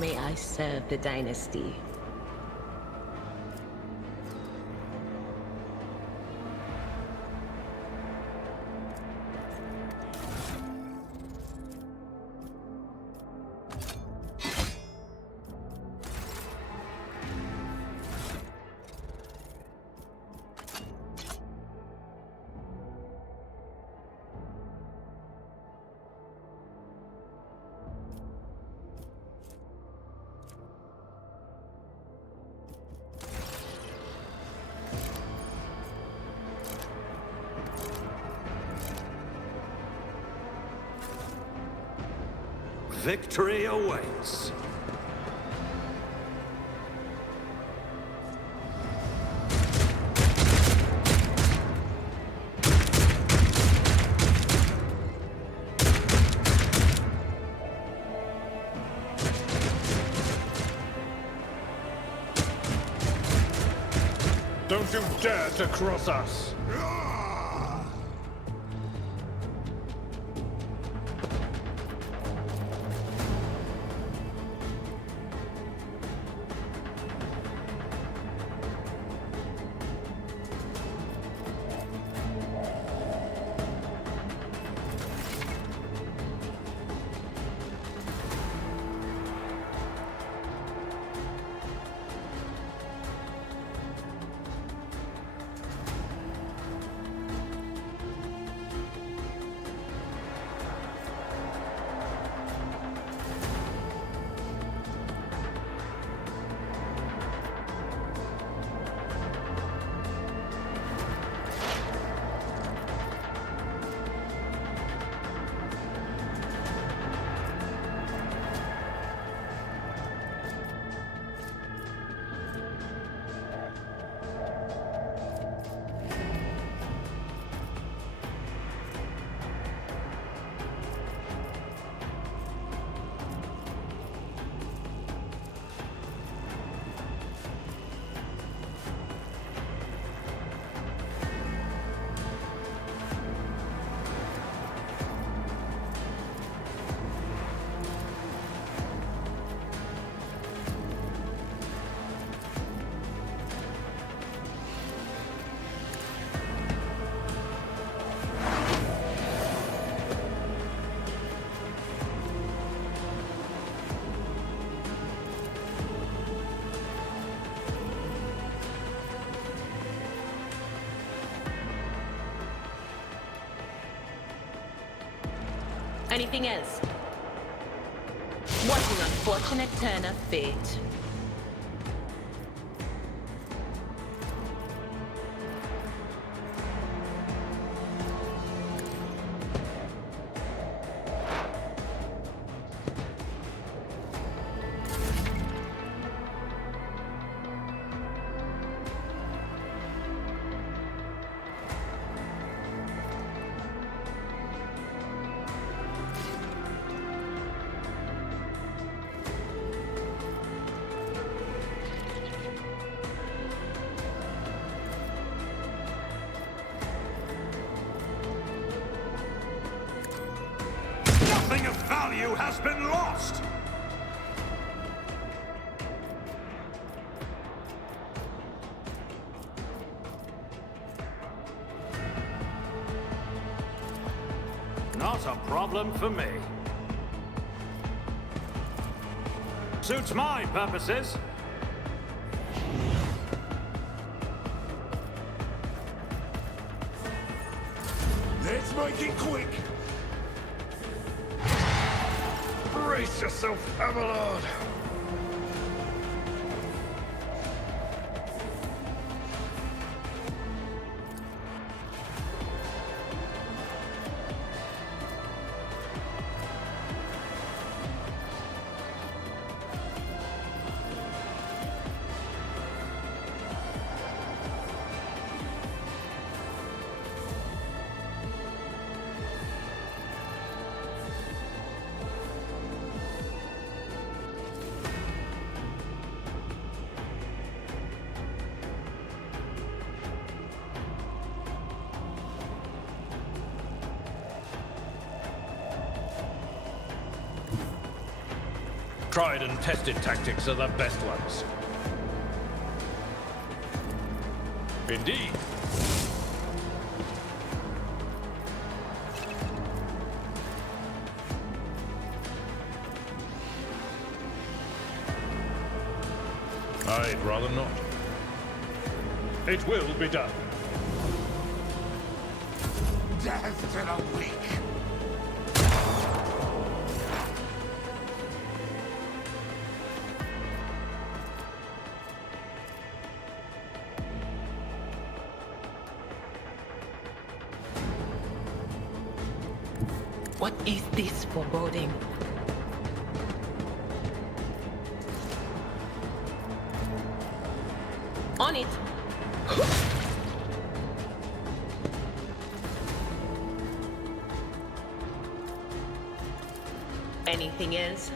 may I serve the dynasty? Victory awaits. Don't you dare to cross us! Anything else? What an unfortunate turn of fate. Nothing of value has been lost! Not a problem for me. Suits my purposes. Let's make it quick! Brace yourself, Abelard! Tried and tested tactics are the best ones. Indeed. I'd rather not. It will be done. Death to the weak! What is this foreboding? On it! Anything else?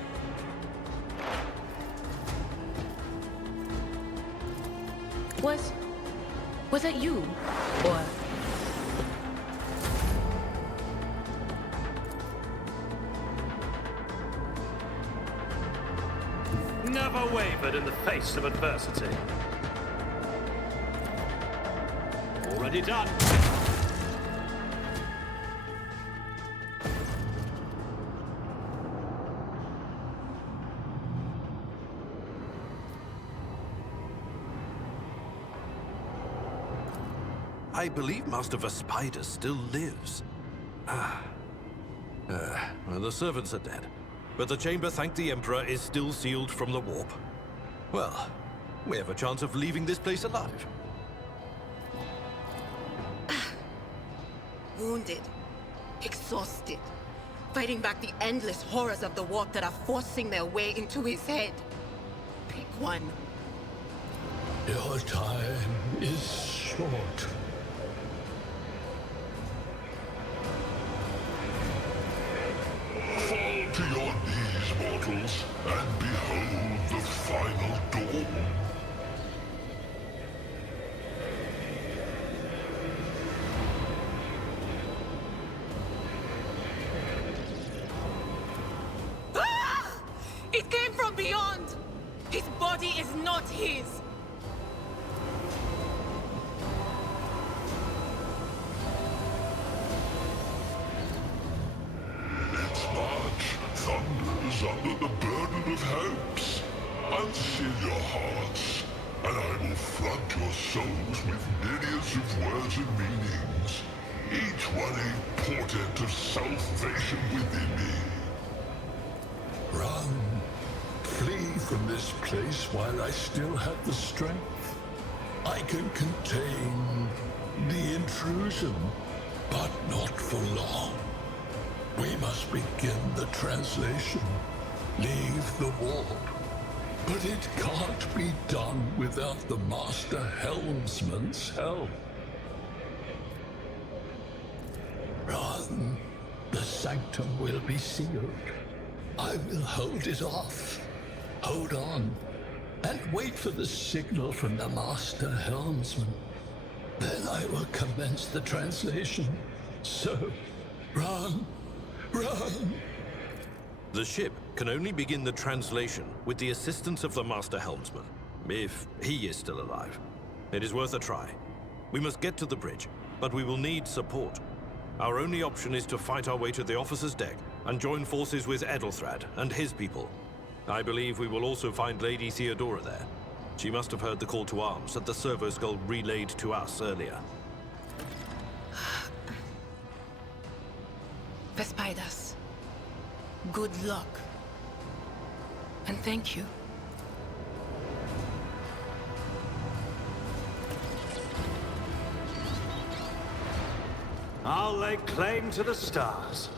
Was that you? Or... Never wavered in the face of adversity. Already done. I believe Master Vespider still lives. Well, the servants are dead, but the chamber, thank the Emperor, is still sealed from the warp. Well, we have a chance of leaving this place alive. Wounded, exhausted, fighting back the endless horrors of the warp that are forcing their way into his head. Pick one. Your time is short. Fall to your knees, mortals, and behold the final dawn. It came from beyond! His body is not his! Its march thunders under the burden of hopes. Unseal your hearts, and I will flood your souls with myriads of words and meanings, each one a portent of salvation within me. Run. Flee from this place while I still have the strength. I can contain the intrusion, but not for long. We must begin the translation. Leave the warp. But it can't be done without the Master Helmsman's help. Run. The sanctum will be sealed. I will hold it off. Hold on, and wait for the signal from the Master Helmsman. Then I will commence the translation. So, run, run. The ship can only begin the translation with the assistance of the Master Helmsman, if he is still alive. It is worth a try. We must get to the bridge, but we will need support. Our only option is to fight our way to the officer's deck and join forces with Edelthrad and his people. I believe we will also find Lady Theodora there. She must have heard the call to arms that the servo skull relayed to us earlier. Vespidas, good luck. And thank you. I'll lay claim to the stars.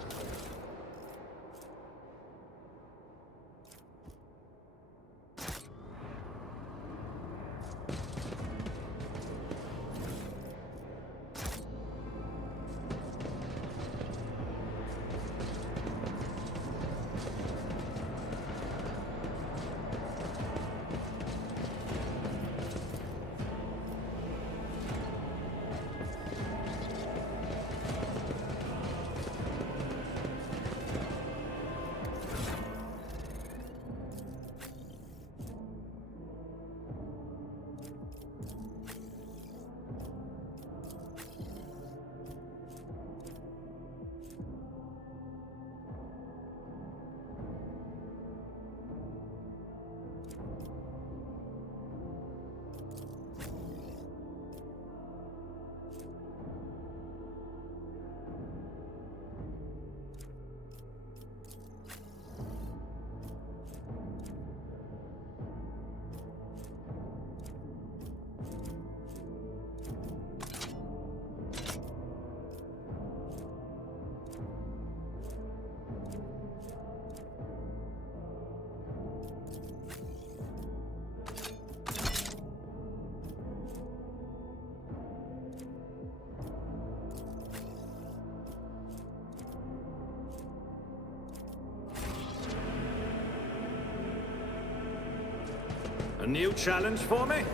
A new challenge for me?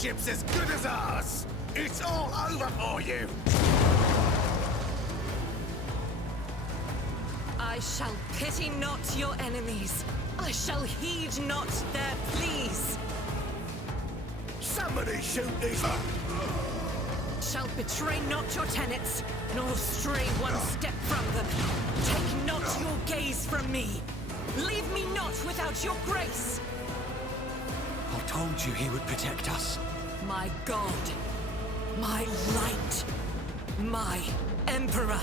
Ship's as good as ours! It's all over for you! I shall pity not your enemies. I shall heed not their pleas. Somebody shoot these... Shall betray not your tenets, nor stray one step from them. Take not your gaze from me. Leave me not without your grace. I told you he would protect us. My God, my light, my Emperor.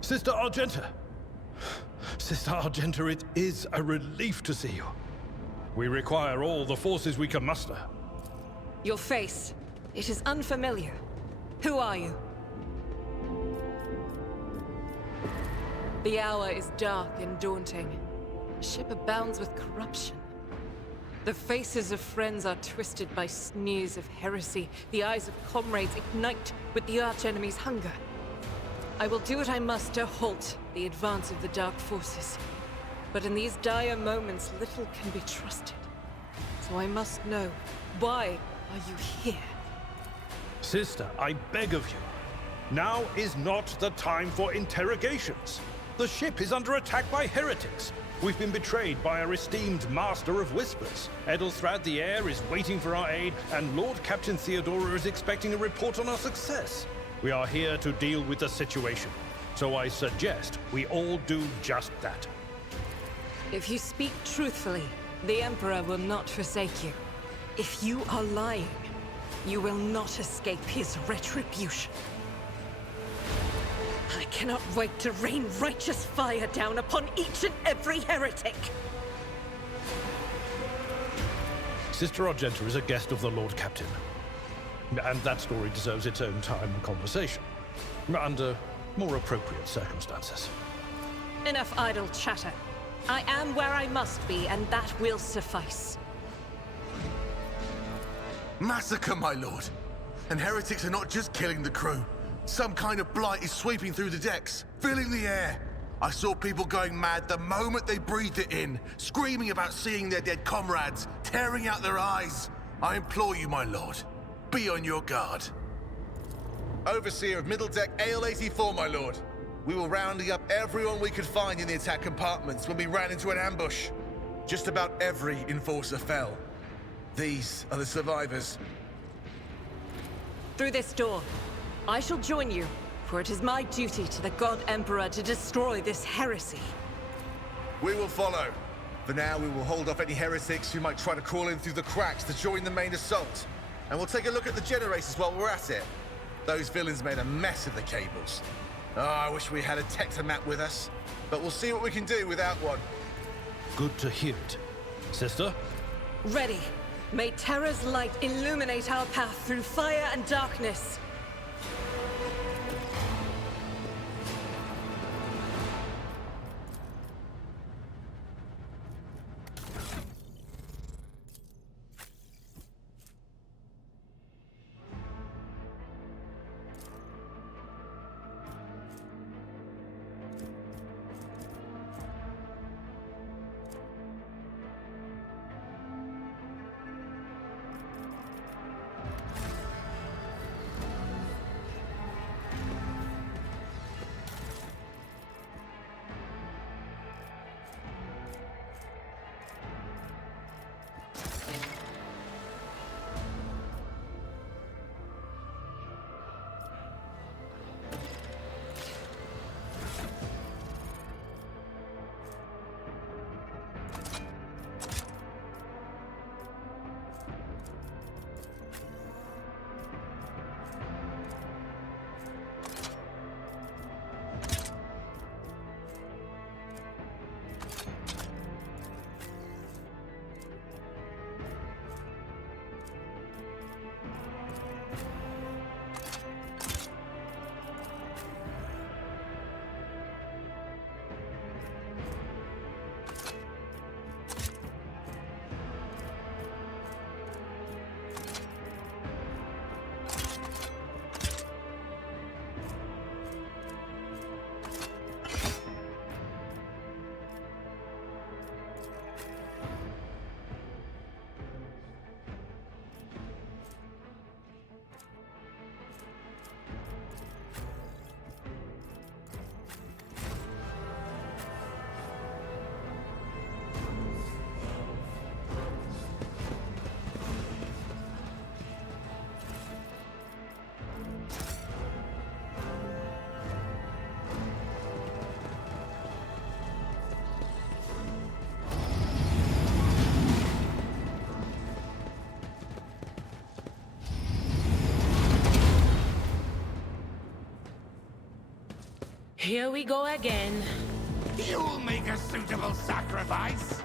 Sister Argenta! Sister Argenta, it is a relief to see you. We require all the forces we can muster. Your face, it is unfamiliar. Who are you? The hour is dark and daunting. The ship abounds with corruption. The faces of friends are twisted by sneers of heresy. The eyes of comrades ignite with the archenemy's hunger. I will do what I must to halt the advance of the dark forces. But in these dire moments, little can be trusted. So I must know, why are you here? Sister, I beg of you. Now is not the time for interrogations. The ship is under attack by heretics. We've been betrayed by our esteemed Master of Whispers. Edelthrad the Heir is waiting for our aid, and Lord Captain Theodora is expecting a report on our success. We are here to deal with the situation, so I suggest we all do just that. If you speak truthfully, the Emperor will not forsake you. If you are lying, you will not escape his retribution. I cannot wait to rain righteous fire down upon each and every heretic! Sister Argenta is a guest of the Lord Captain. And that story deserves its own time and conversation. Under more appropriate circumstances. Enough idle chatter. I am where I must be, and that will suffice. Massacre, my lord! And heretics are not just killing the crew. Some kind of blight is sweeping through the decks, filling the air. I saw people going mad the moment they breathed it in, screaming about seeing their dead comrades, tearing out their eyes. I implore you, my lord, be on your guard. Overseer of Middle Deck AL-84, my lord. We were rounding up everyone we could find in the attack compartments when we ran into an ambush. Just about every enforcer fell. These are the survivors. Through this door. I shall join you, for it is my duty to the God Emperor to destroy this heresy. We will follow. For now, we will hold off any heretics who might try to crawl in through the cracks to join the main assault. And we'll take a look at the generators while we're at it. Those villains made a mess of the cables. Oh, I wish we had a Tectomat with us. But we'll see what we can do without one. Good to hear it. Sister? Ready. May Terra's light illuminate our path through fire and darkness. Here we go again. You'll make a suitable sacrifice.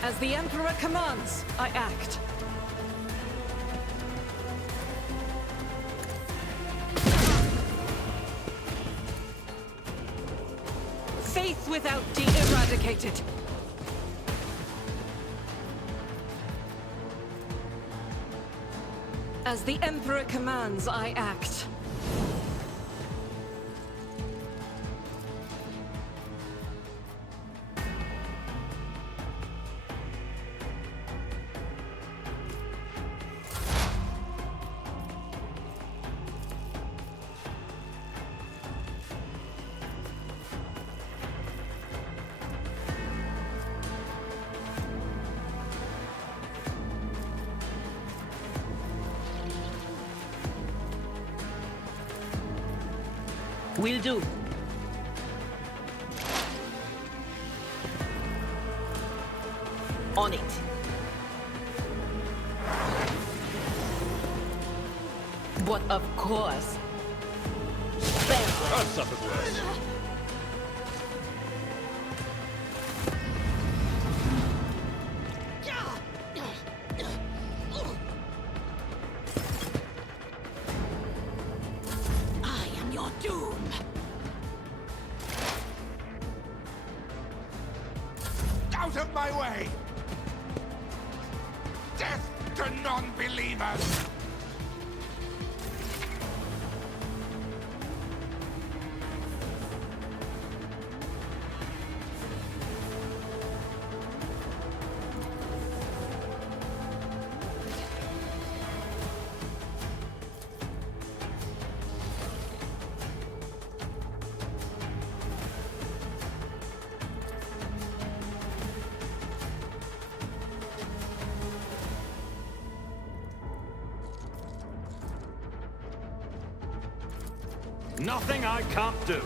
As the Emperor commands, I act. Faith without deed eradicated. As the Emperor commands, I act. Will do. On it. But of course. I've suffered worse. I am your doom. Out of my way! Death to non-believers! Nothing I can't do.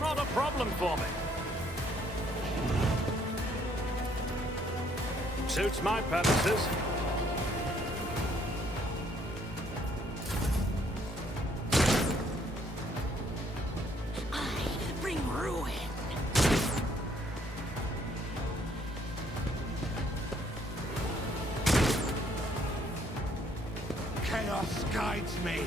Not a problem for me. Suits my purposes. I bring ruin. Chaos guides me.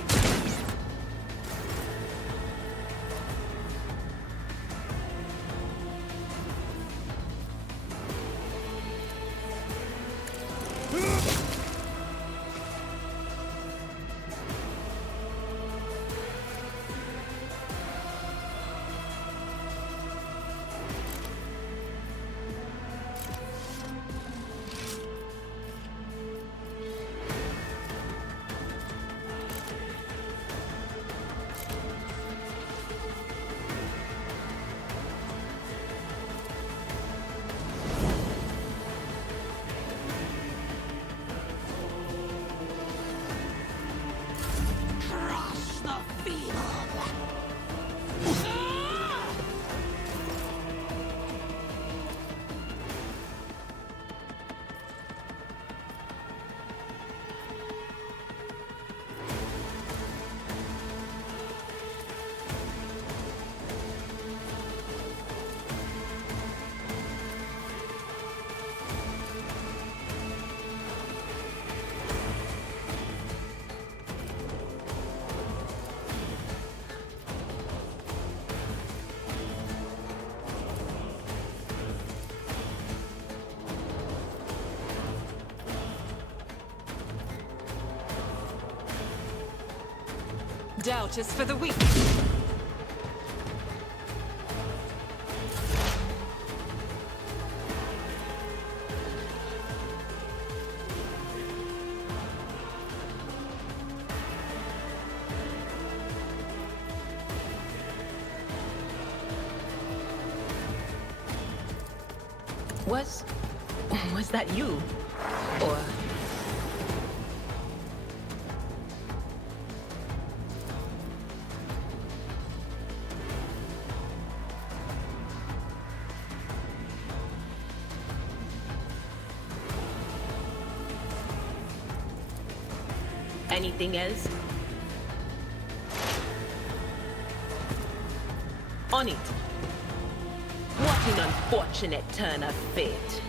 Doubt is for the weak. Was that you? Or... Anything else? On it. What an unfortunate turn of fate.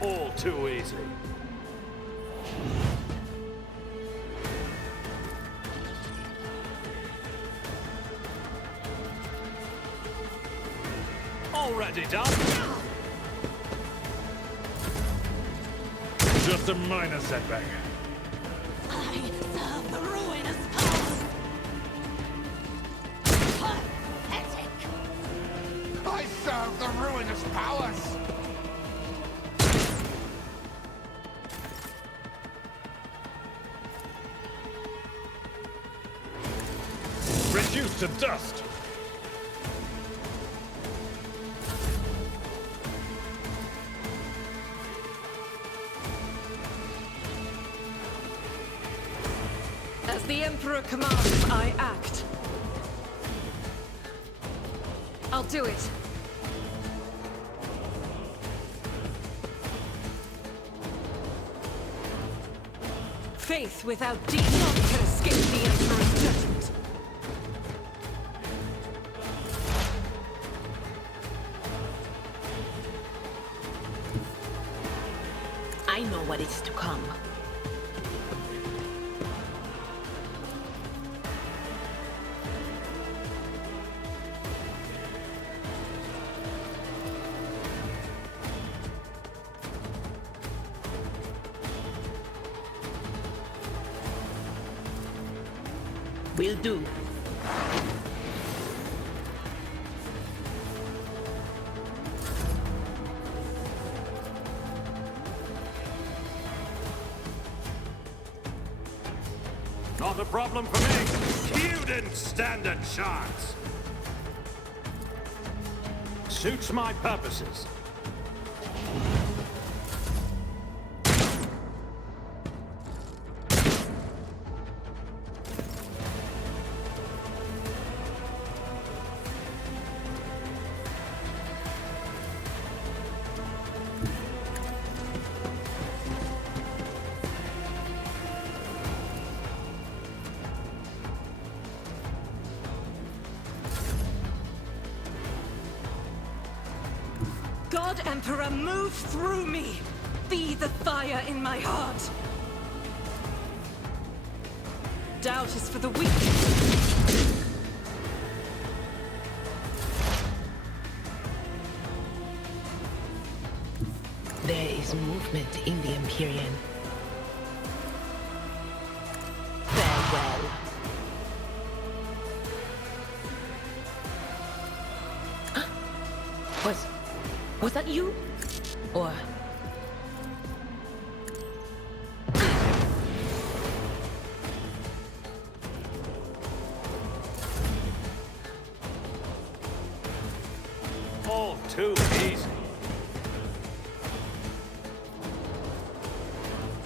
All too easy. Already done. Just a minor setback. I serve the ruinous powers. Pathetic. I serve the ruinous powers. Reduced to dust. As the Emperor commands, I act. I'll do it. Faith without deed none can escape the Emperor's judgment. I know what is to come. Will do. Not a problem for me. You didn't stand a chance. Suits my purposes. God, Emperor, move through me! Be the fire in my heart! Doubt is for the weak. There is movement in the Empyrean. Farewell. Was that you? Or... All too easy.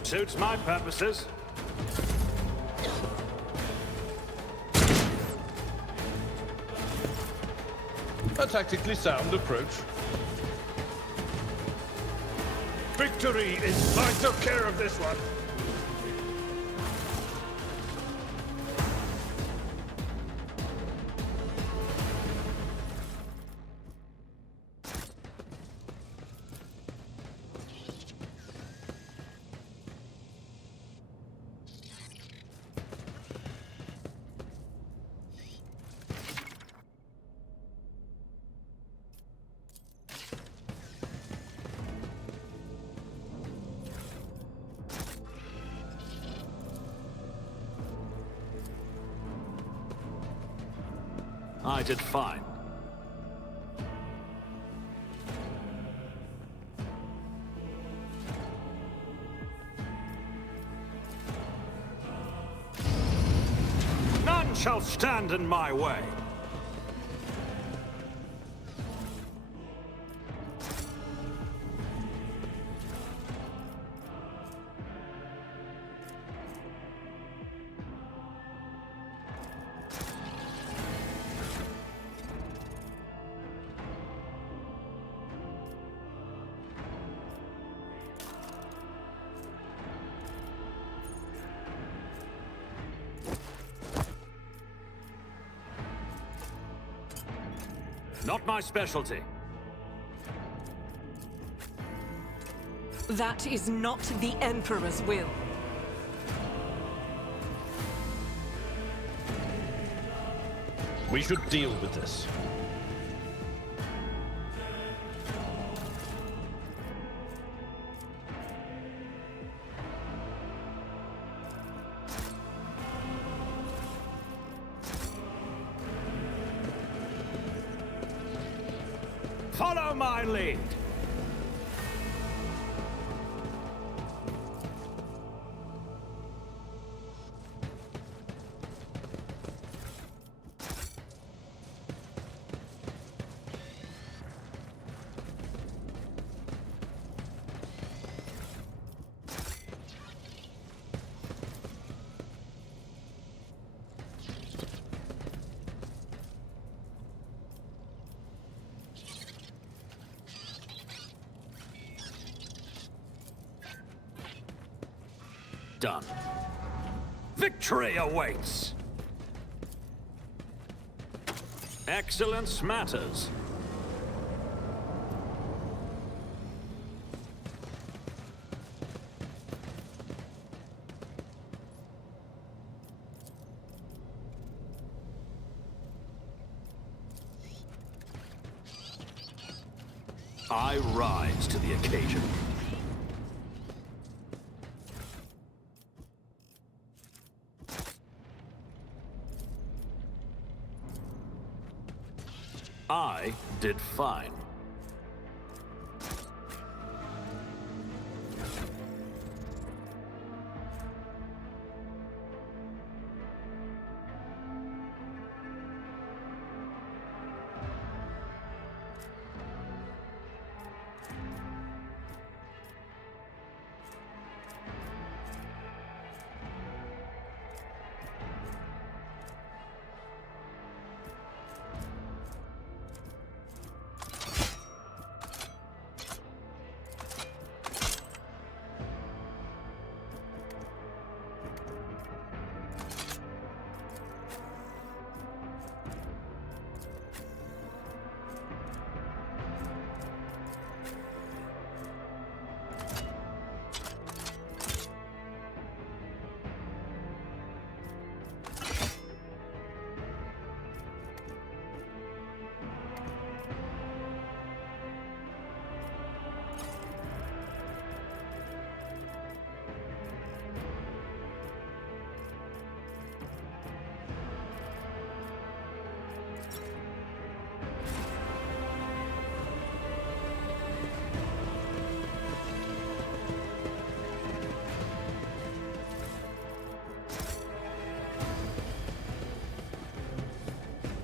Suits my purposes. A tactically sound approach. Victory is... I took care of this one. I did fine. None shall stand in my way. Not my specialty. That is not the Emperor's will. We should deal with this. Follow my lead. Done. Victory awaits! Excellence matters. I rise to the occasion. I did fine.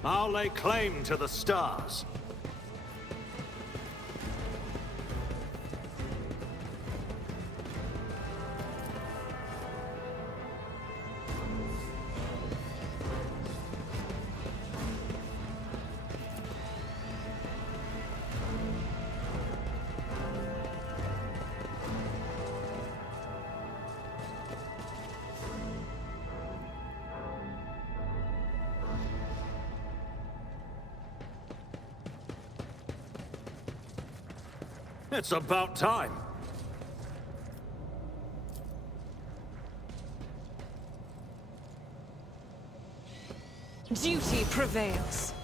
I'll lay claim to the stars. It's about time. Duty prevails.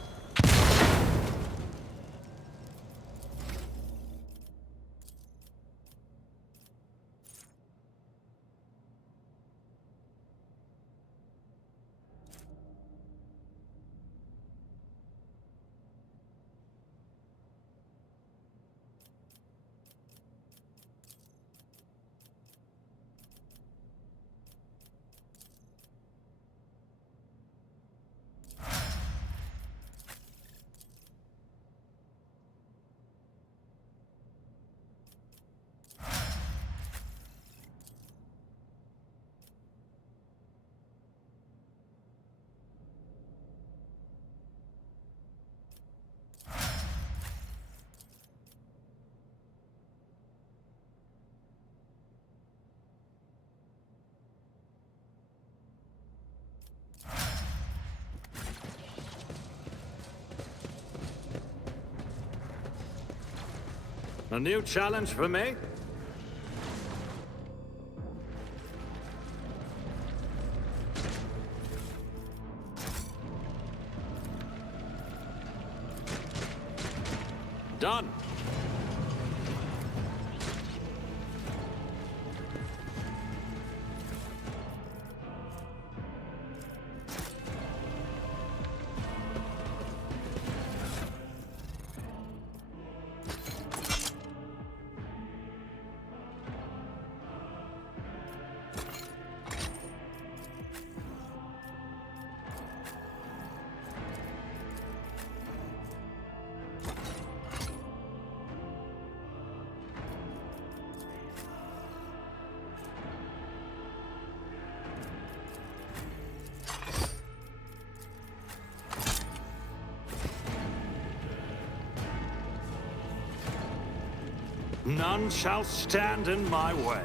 A new challenge for me? Done. None shall stand in my way.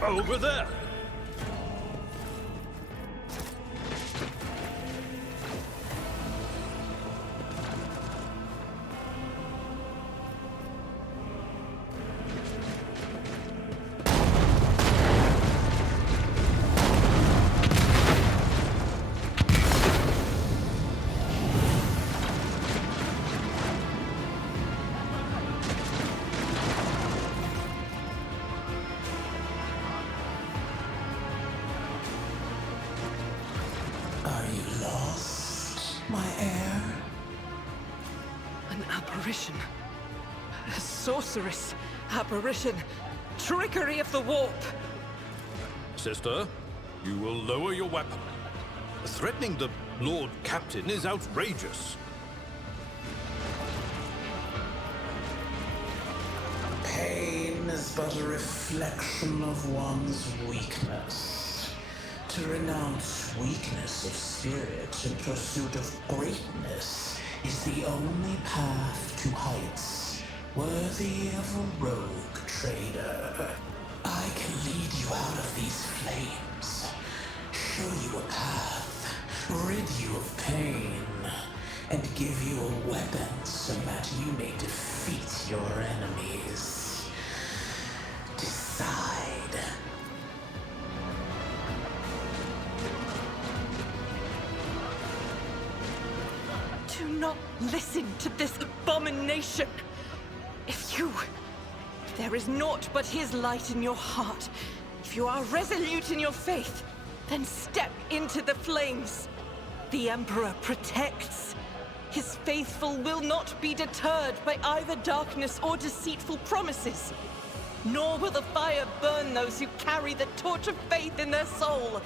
Over there! Are you lost, my heir? An apparition. A sorceress apparition. Trickery of the warp. Sister, you will lower your weapon. Threatening the Lord Captain is outrageous. Pain is but a reflection of one's weakness. To renounce weakness of spirit in pursuit of greatness is the only path to heights worthy of a rogue trader. I can lead you out of these flames, show you a path, rid you of pain, and give you a weapon so that you may defeat your enemies. Decide. Do not listen to this abomination. If there is naught but his light in your heart, if you are resolute in your faith, then step into the flames. The Emperor protects. His faithful will not be deterred by either darkness or deceitful promises. Nor will the fire burn those who carry the torch of faith in their soul.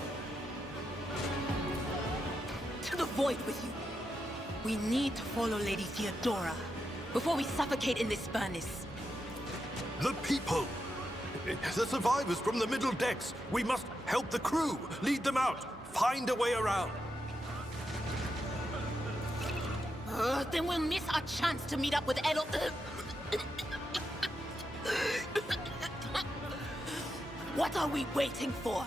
To the void with you. We need to follow Lady Theodora before we suffocate in this furnace. The people! The survivors from the middle decks! We must help the crew! Lead them out! Find a way around! Then we'll miss our chance to meet up with Edel. What are we waiting for?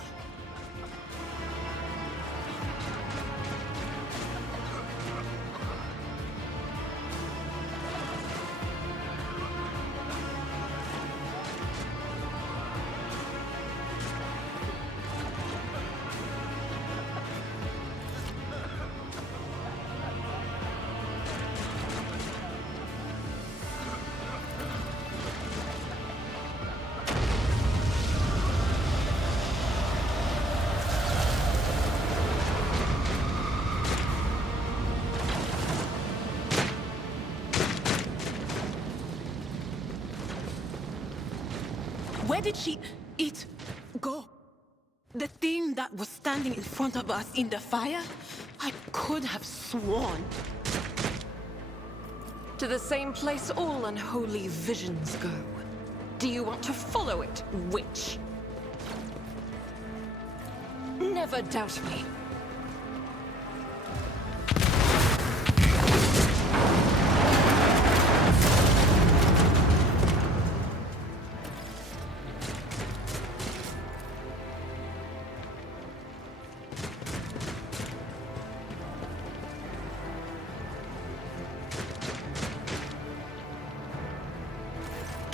Where did it go? The thing that was standing in front of us in the fire? I could have sworn. To the same place all unholy visions go. Do you want to follow it, witch? Never doubt me.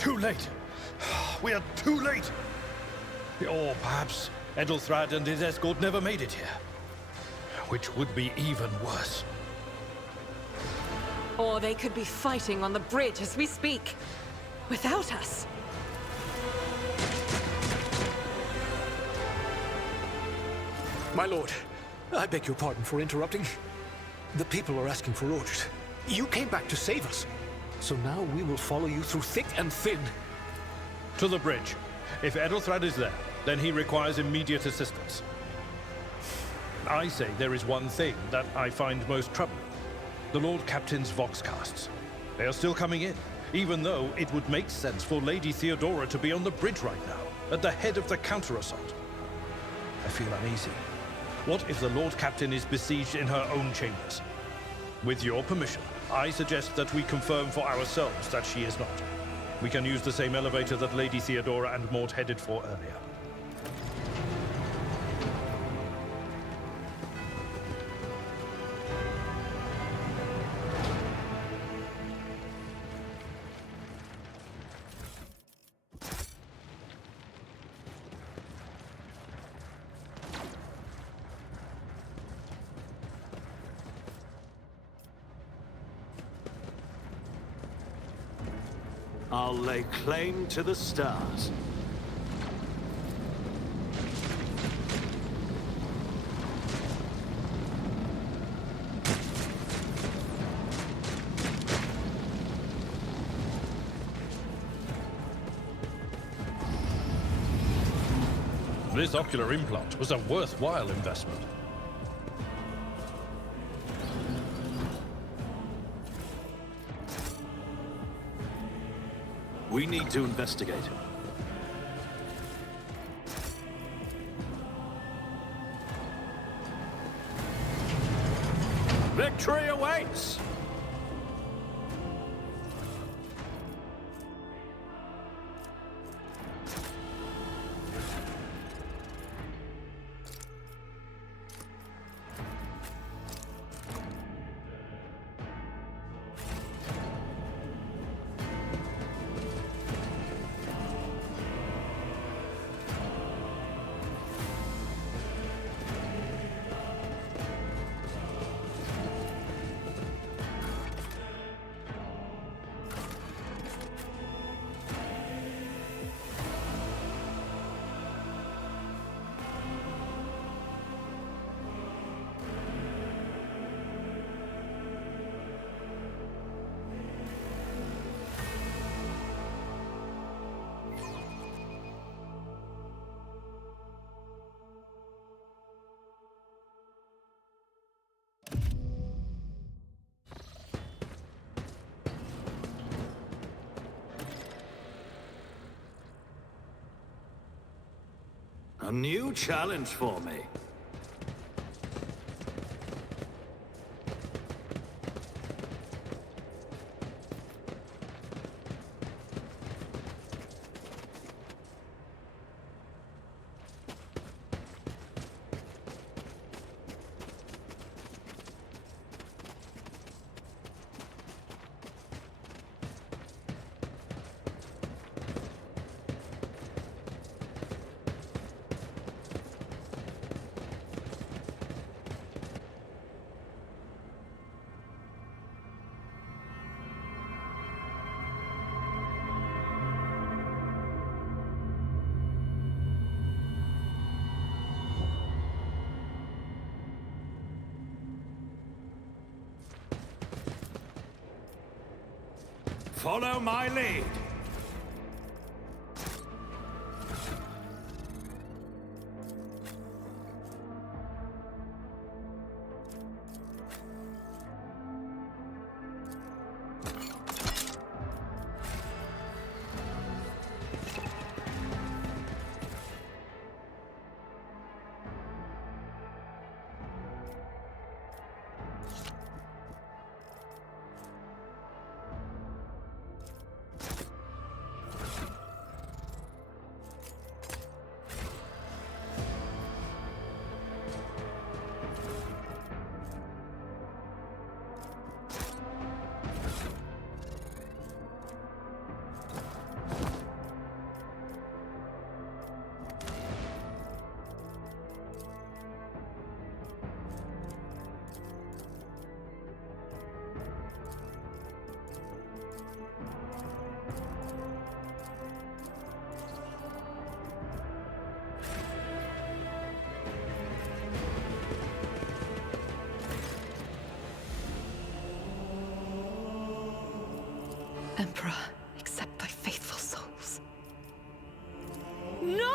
Too late. We are too late. Or perhaps Edelthrad and his escort never made it here. Which would be even worse. Or they could be fighting on the bridge as we speak. Without us. My lord, I beg your pardon for interrupting. The people are asking for orders. You came back to save us. So now we will follow you through thick and thin. To the bridge. If Edelthrad is there, then he requires immediate assistance. I say there is one thing that I find most troubling. The Lord Captain's Voxcasts. They are still coming in, even though it would make sense for Lady Theodora to be on the bridge right now, at the head of the counter-assault. I feel uneasy. What if the Lord Captain is besieged in her own chambers? With your permission, I suggest that we confirm for ourselves that she is not. We can use the same elevator that Lady Theodora and Maud headed for earlier. I'll lay claim to the stars. This ocular implant was a worthwhile investment. We need to investigate. Victory awaits! A new challenge for me. Follow my lead. Emperor, accept thy faithful souls. No!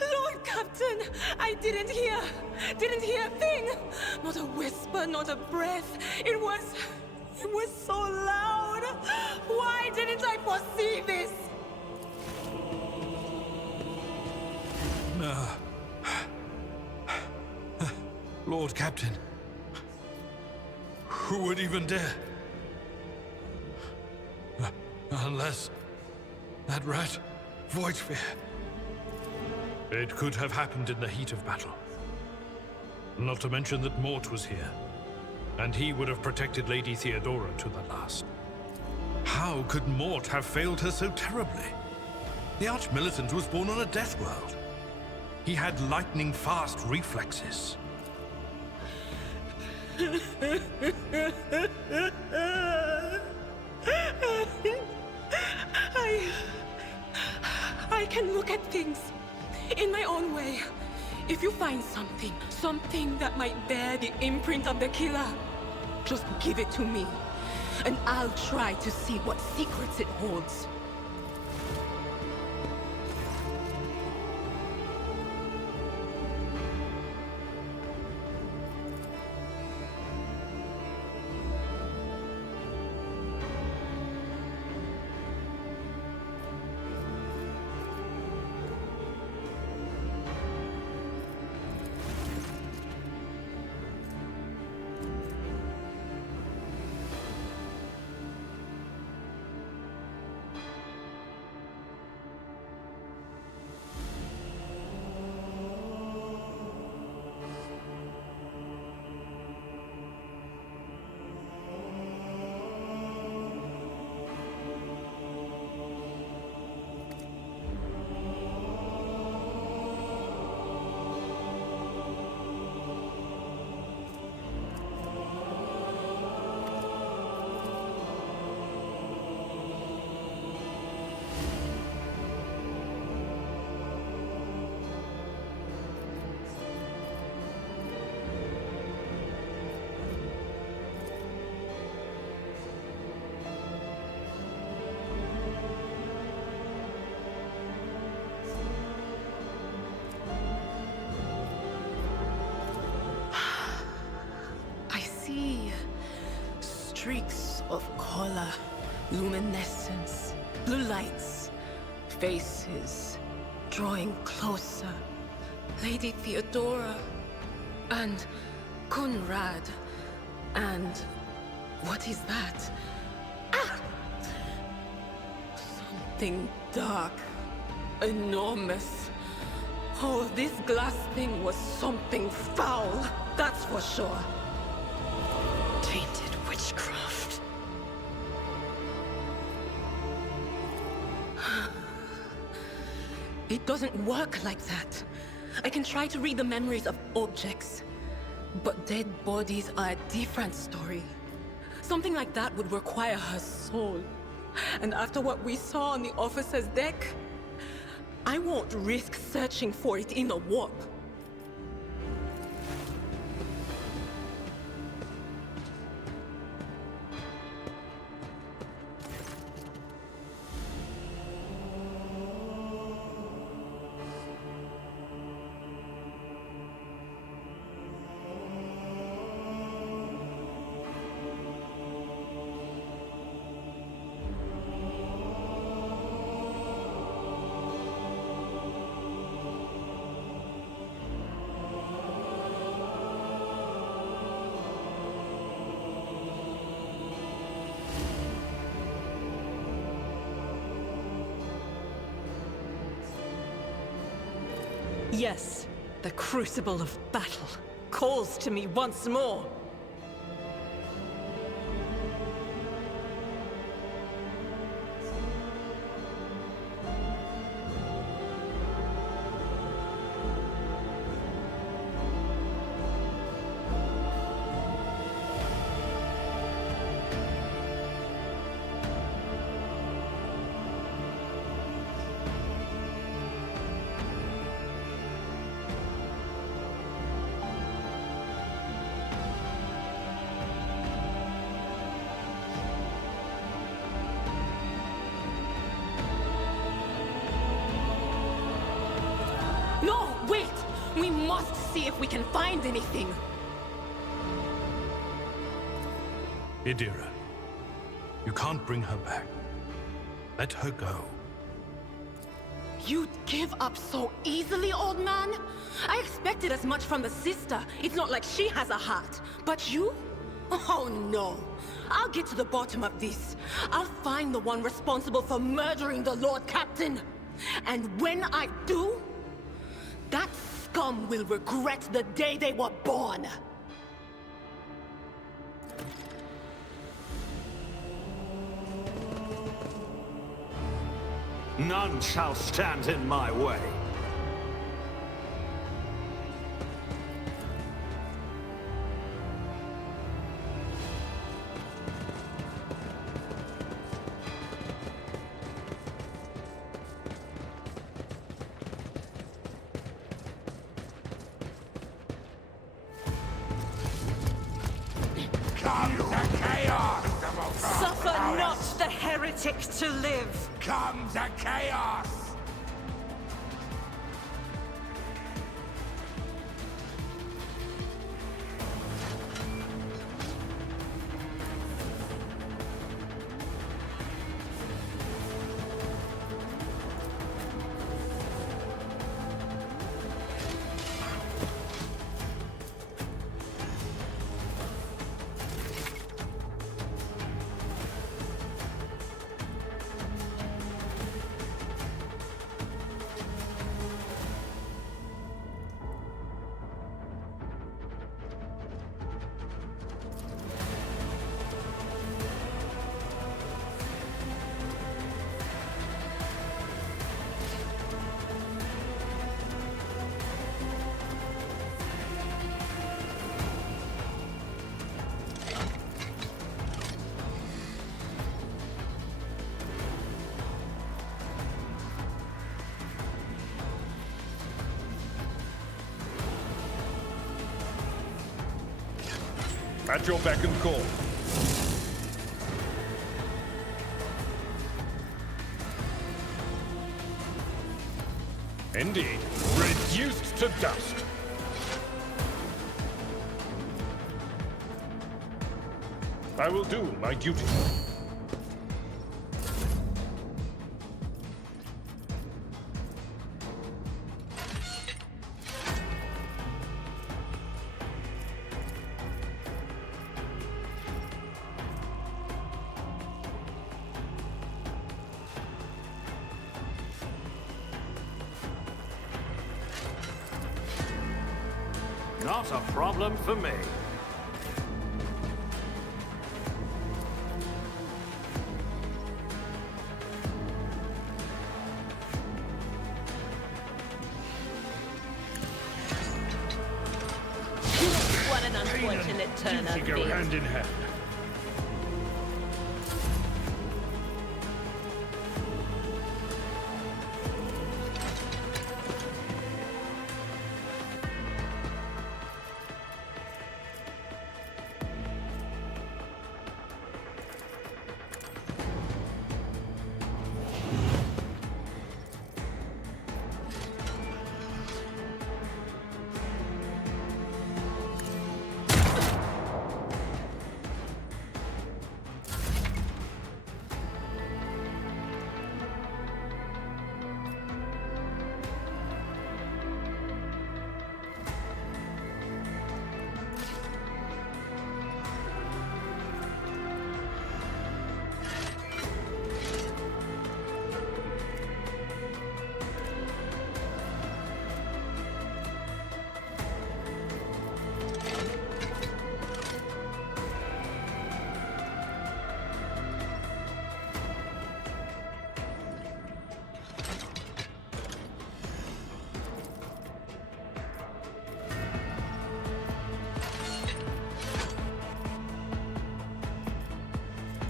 Lord Captain, I didn't hear a thing. Not a whisper, not a breath. It was so loud. Why didn't I foresee this? Lord Captain, who would even dare? Unless that rat, Voidsphere. It could have happened in the heat of battle. Not to mention that Mort was here, and he would have protected Lady Theodora to the last. How could Mort have failed her so terribly? The Arch-Militant was born on a death world. He had lightning-fast reflexes. I can look at things in my own way. If you find something that might bear the imprint of the killer, just give it to me, and I'll try to see what secrets it holds. Streaks of color, luminescence, blue lights, faces, drawing closer. Lady Theodora, and Conrad, and what is that? Ah! Something dark, enormous. Oh, this glass thing was something foul, that's for sure. Tainted witchcraft. It doesn't work like that. I can try to read the memories of objects, but dead bodies are a different story. Something like that would require her soul. And after what we saw on the officer's deck, I won't risk searching for it in the warp. Yes, the crucible of battle calls to me once more. must see if we can find anything. Idira, you can't bring her back. Let her go. You'd give up so easily, old man? I expected as much from the sister. It's not like she has a heart. But you? Oh no. I'll get to the bottom of this. I'll find the one responsible for murdering the Lord Captain. And when I do, that scum will regret the day they were born. None shall stand in my way. Come to chaos! Suffer not the heretic to live! Come to chaos! At your beck and call. Indeed. Reduced to dust. I will do my duty. Not a problem for me. What an unfortunate turn of Duty go fate. hand in hand.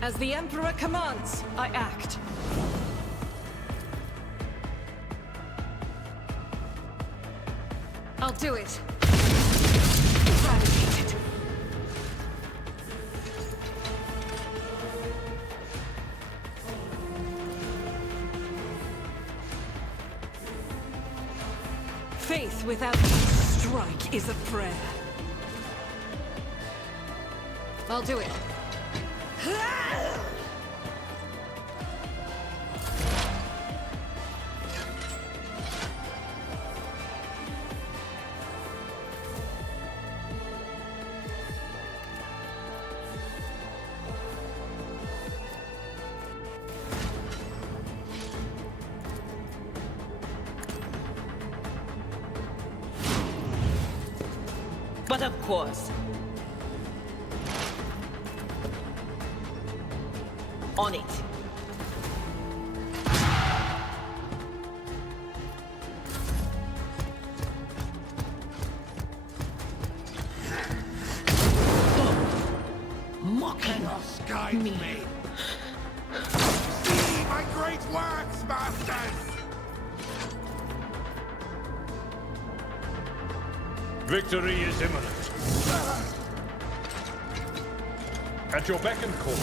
As the Emperor commands, I act. I'll do it. Eradicate it. Faith without strength. strike is a prayer. I'll do it. But of course. On it. Mocking Guide me. See my great works, masters! Victory is imminent. At your beck and call.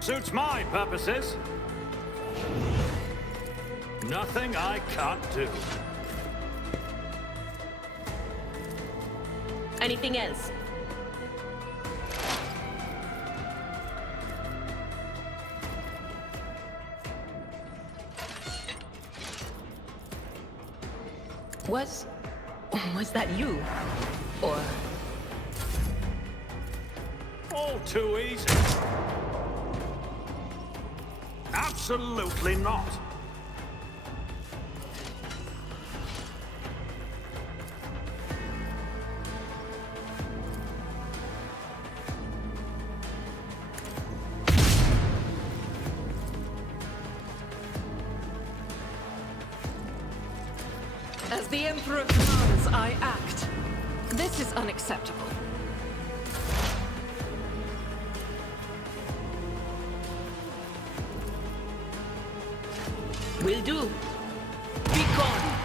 Suits my purposes. Nothing I can't do. Anything else? Was that you? Or... All too easy. Absolutely not. As the Emperor commands, I act. This is unacceptable. Will do. Be gone.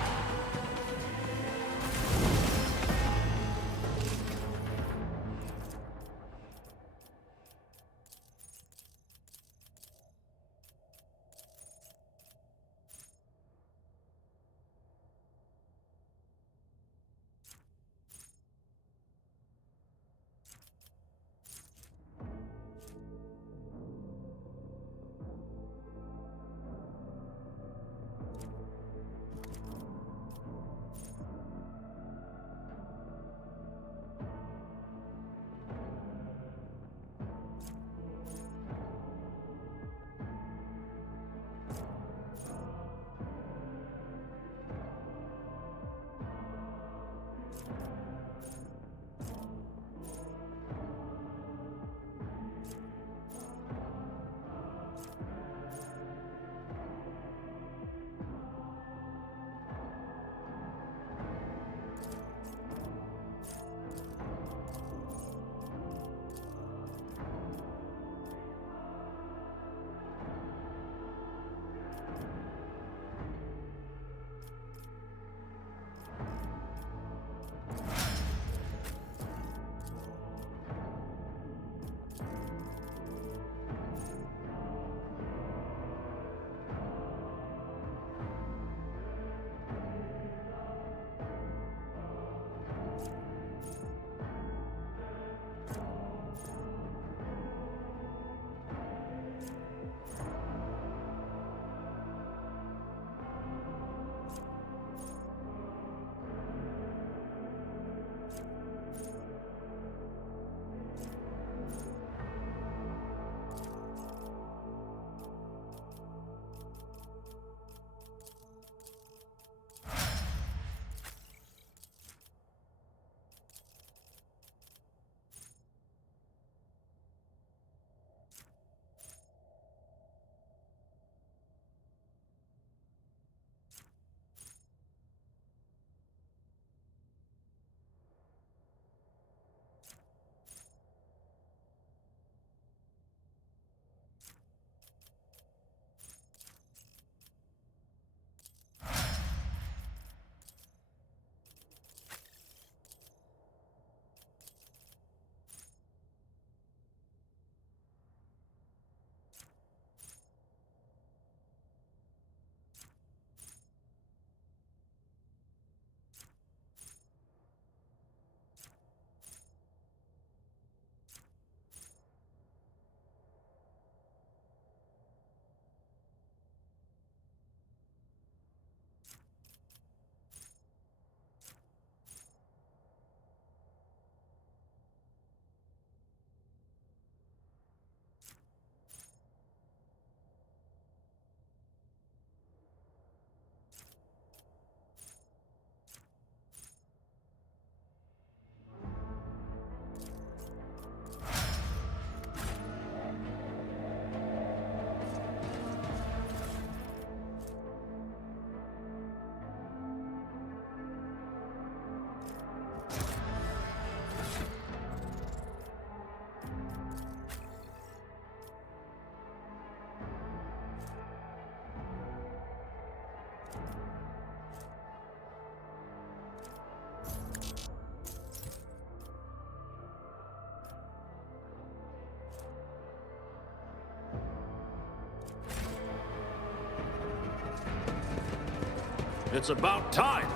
It's about time.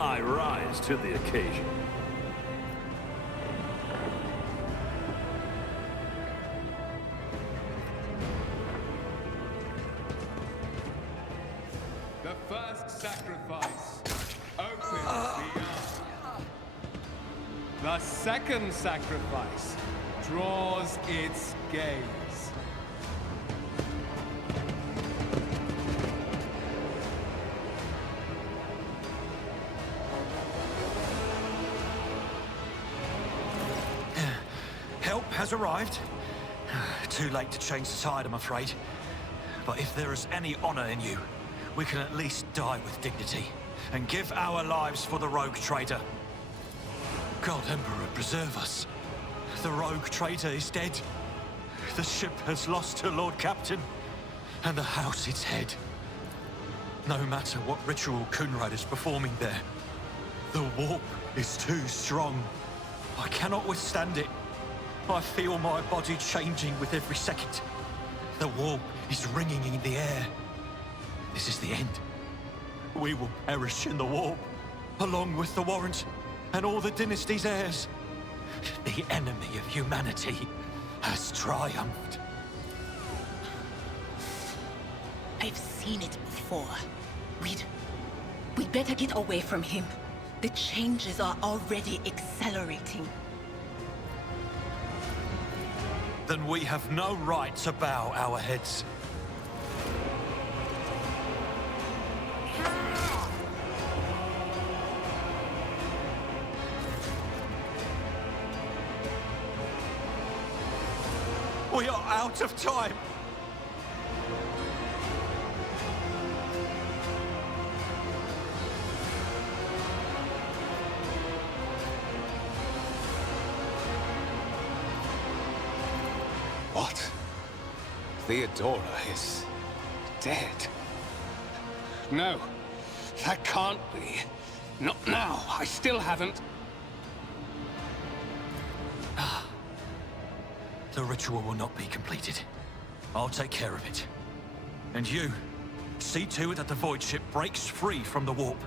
I rise to the occasion. The first sacrifice opens the eye. The second sacrifice draws its gaze. Help has arrived. Too late to change the tide, I'm afraid. But if there is any honor in you, we can at least die with dignity and give our lives for the rogue traitor. God Emperor, preserve us. The rogue traitor is dead. The ship has lost her Lord Captain, and the house its head. No matter what ritual Kunrad is performing there, the warp is too strong. I cannot withstand it. I feel my body changing with every second. The warp is ringing in the air. This is the end. We will perish in the warp, along with the Warrant and all the dynasty's heirs. The enemy of humanity has triumphed. I've seen it before. We'd better get away from him. The changes are already accelerating. Then we have no right to bow our heads. We are out of time. What? Theodora is dead. No, that can't be. Not now. I still haven't. The ritual will not be completed. I'll take care of it. And you, see to it that the void ship breaks free from the warp.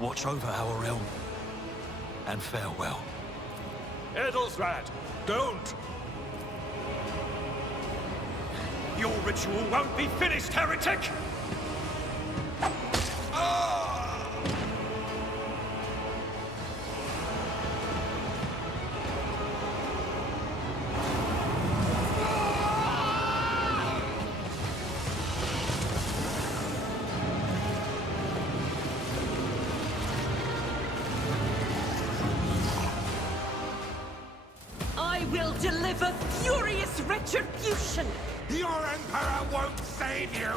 Watch over our realm. And farewell. Edelthrad, don't! Your ritual won't be finished, heretic! I will deliver furious retribution! Your Emperor won't save you!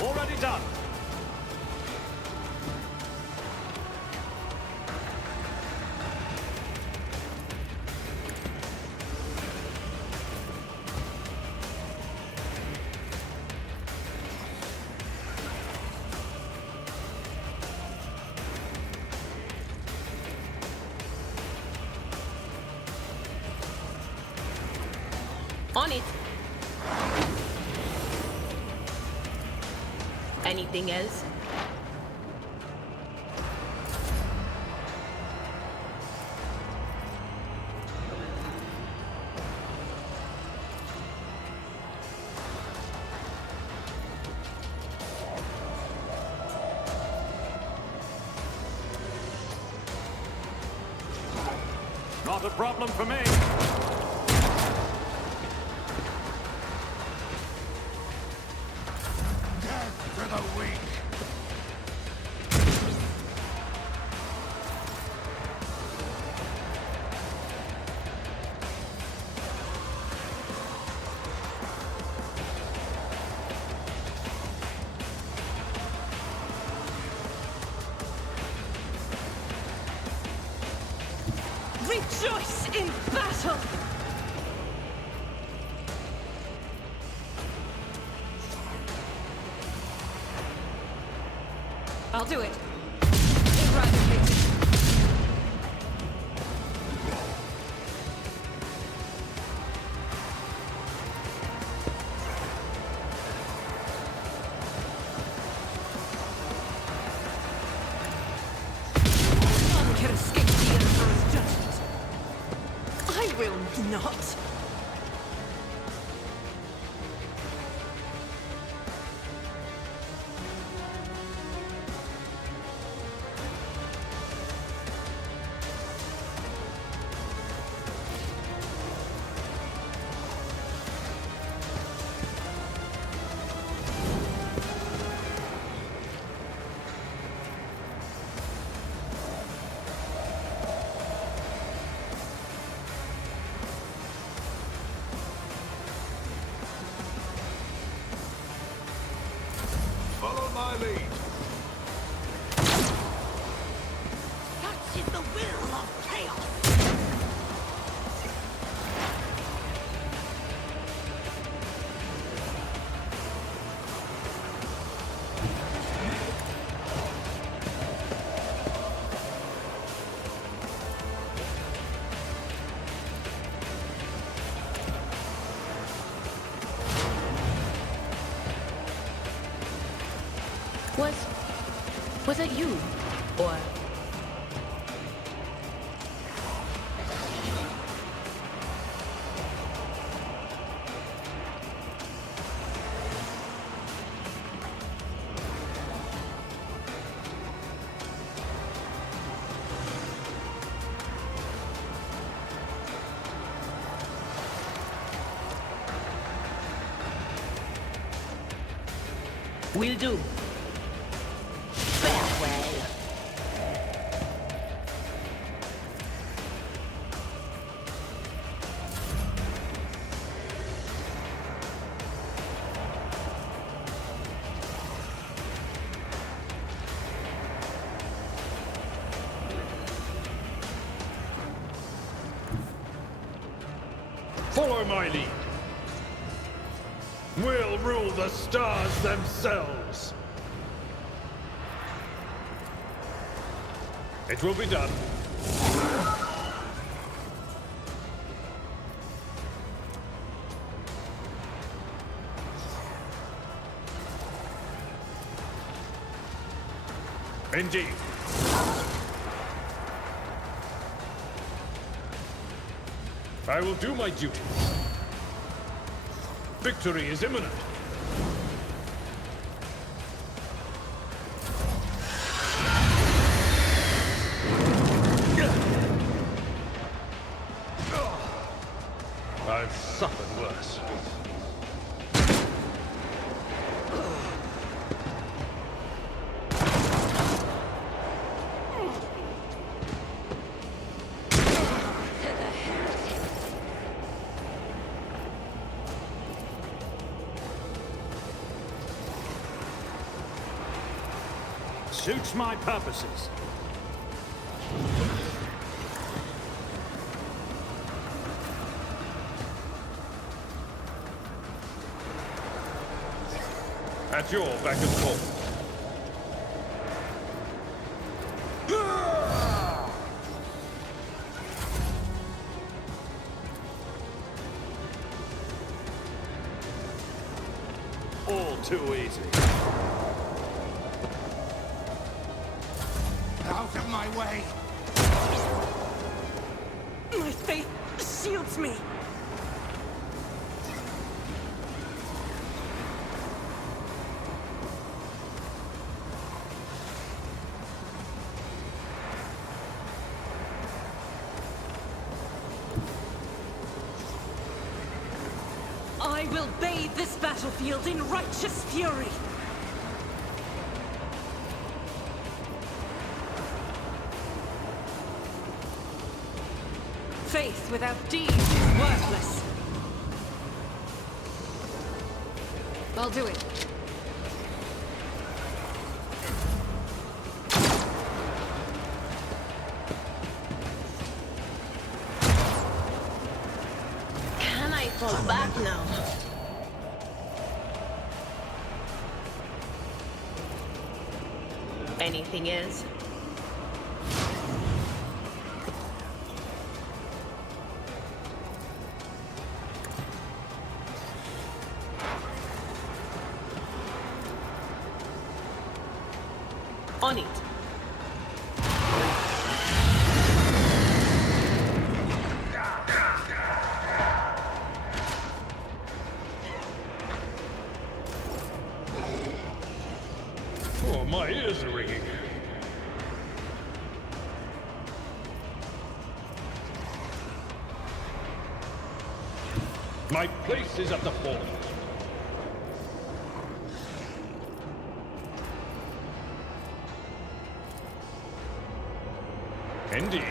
Already done. On it! Anything else? Not a problem for me. Death to the weak! Rejoice in battle! I'll do it. Eradicated. None can escape the Emperor's judgment. I will not. Follow my lead. Such is the will of chaos! Was it you? Or... Will do. Farewell. Follow my lead. We'll rule the stars themselves. It will be done. Indeed. I will do my duty. Victory is imminent. I've suffered worse. Suits my purposes. At your beck and call. All too easy. Out of my way! My faith shields me. I will bathe this battlefield in righteous fury. Faith without deeds is worthless. I'll do it. fall back now. Anything is? On it. Oh, my ears are ringing. My place is at the fort. Indeed.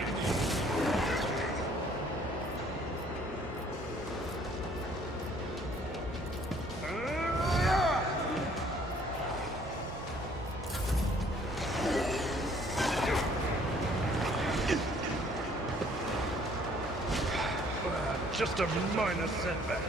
Just a minor setback.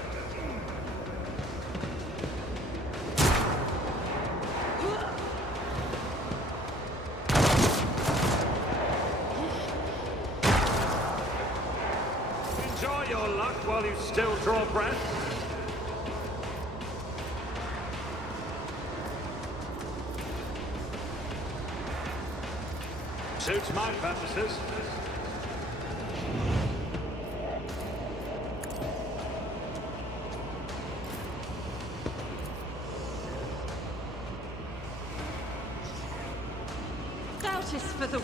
Enjoy your luck while you still draw breath. Suits my purposes. Doubt is for the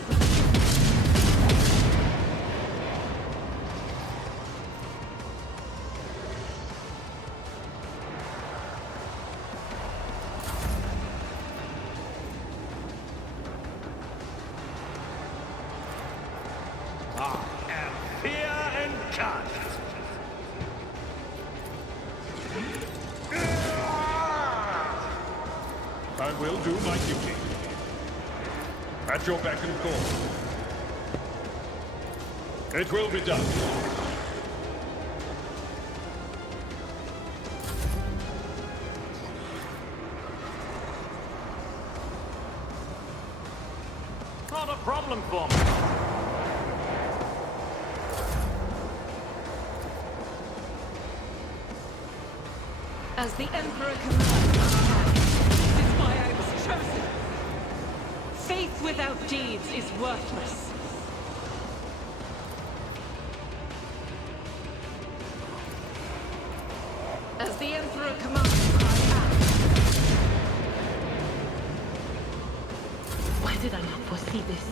Fear incarnate. I will do my duty. At your beck and call. It will be done. Not a problem for me. As the Emperor commands, this is why I was chosen. Faith without deeds is worthless. As the Emperor commands, I am. Why did I not foresee this?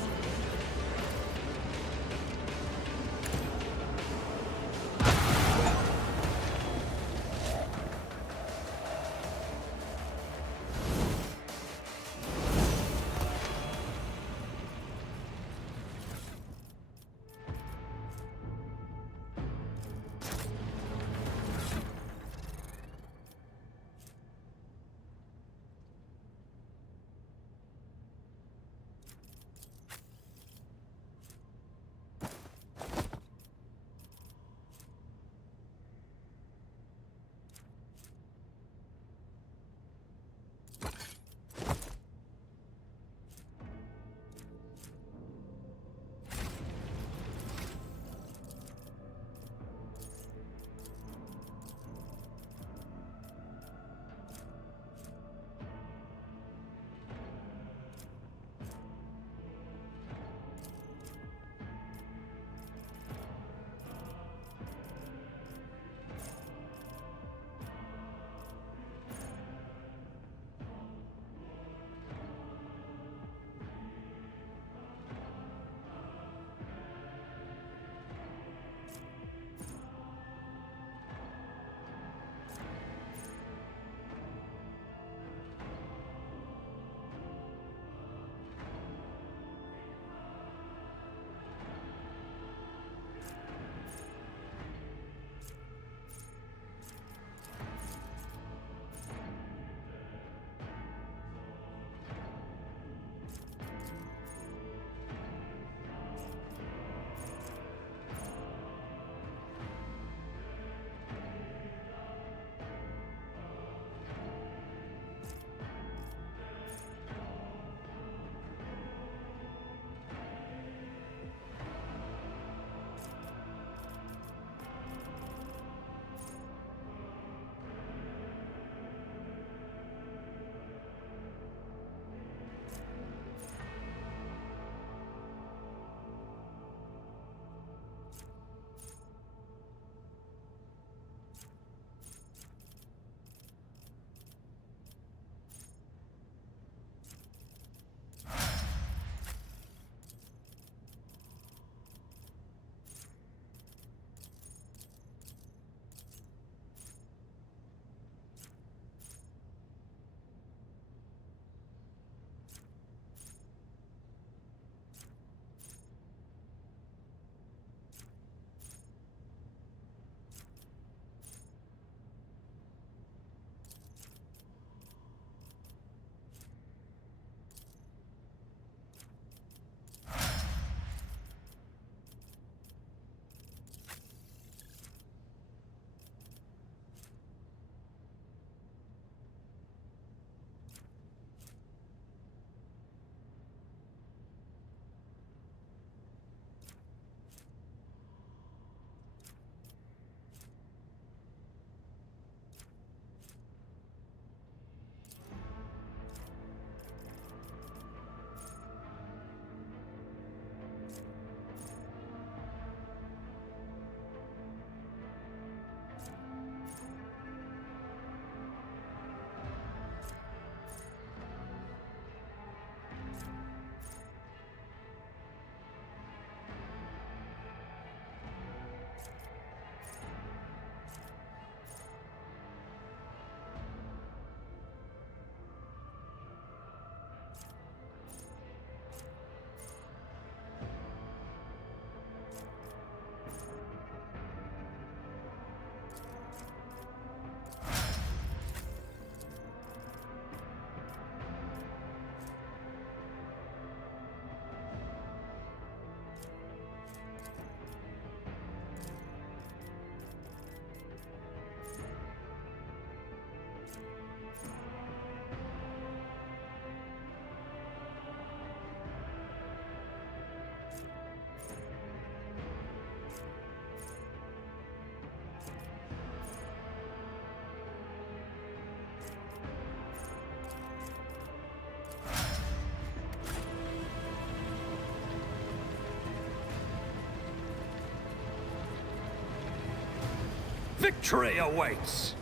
Victory awaits!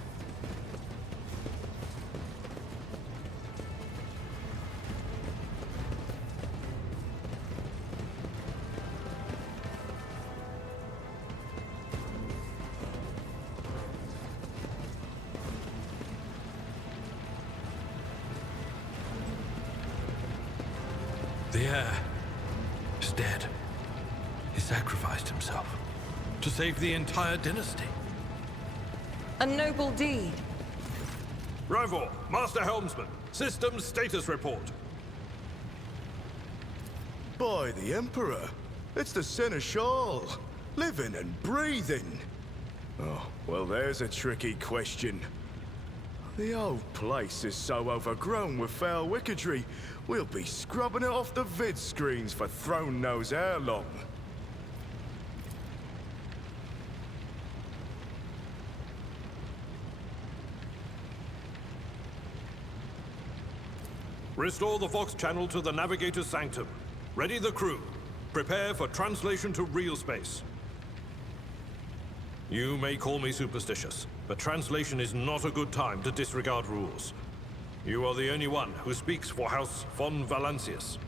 The heir is dead. He sacrificed himself to save the entire dynasty. A noble deed. Rival, Master Helmsman, systems status report. By the Emperor, it's the Seneschal, living and breathing. Oh, well, there's a tricky question. The old place is so overgrown with foul wickedry, we'll be scrubbing it off the vid screens for throne knows how long. Restore the Vox channel to the Navigator's Sanctum. Ready the crew. Prepare for translation to real space. You may call me superstitious, but translation is not a good time to disregard rules. You are the only one who speaks for House von Valancius.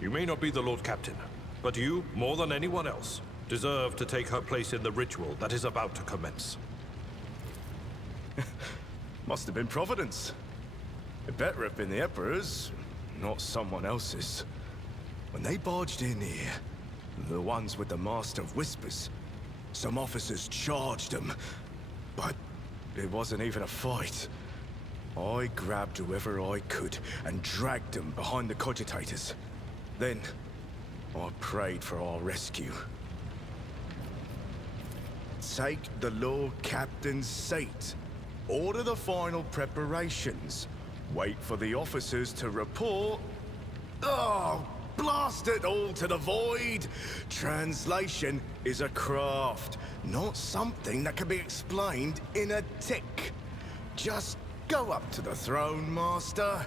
You may not be the Lord Captain, but you, more than anyone else, deserve to take her place in the ritual that is about to commence. Must have been Providence. It better have been the Emperor's, not someone else's. When they barged in here, the ones with the Master of Whispers, some officers charged them, but it wasn't even a fight. I grabbed whoever I could and dragged them behind the cogitators. Then, I prayed for our rescue. Take the Lord Captain's seat. Order the final preparations. Wait for the officers to report. Oh, blast it all to the void! Translation is a craft, not something that can be explained in a tick. Just go up to the throne, Master.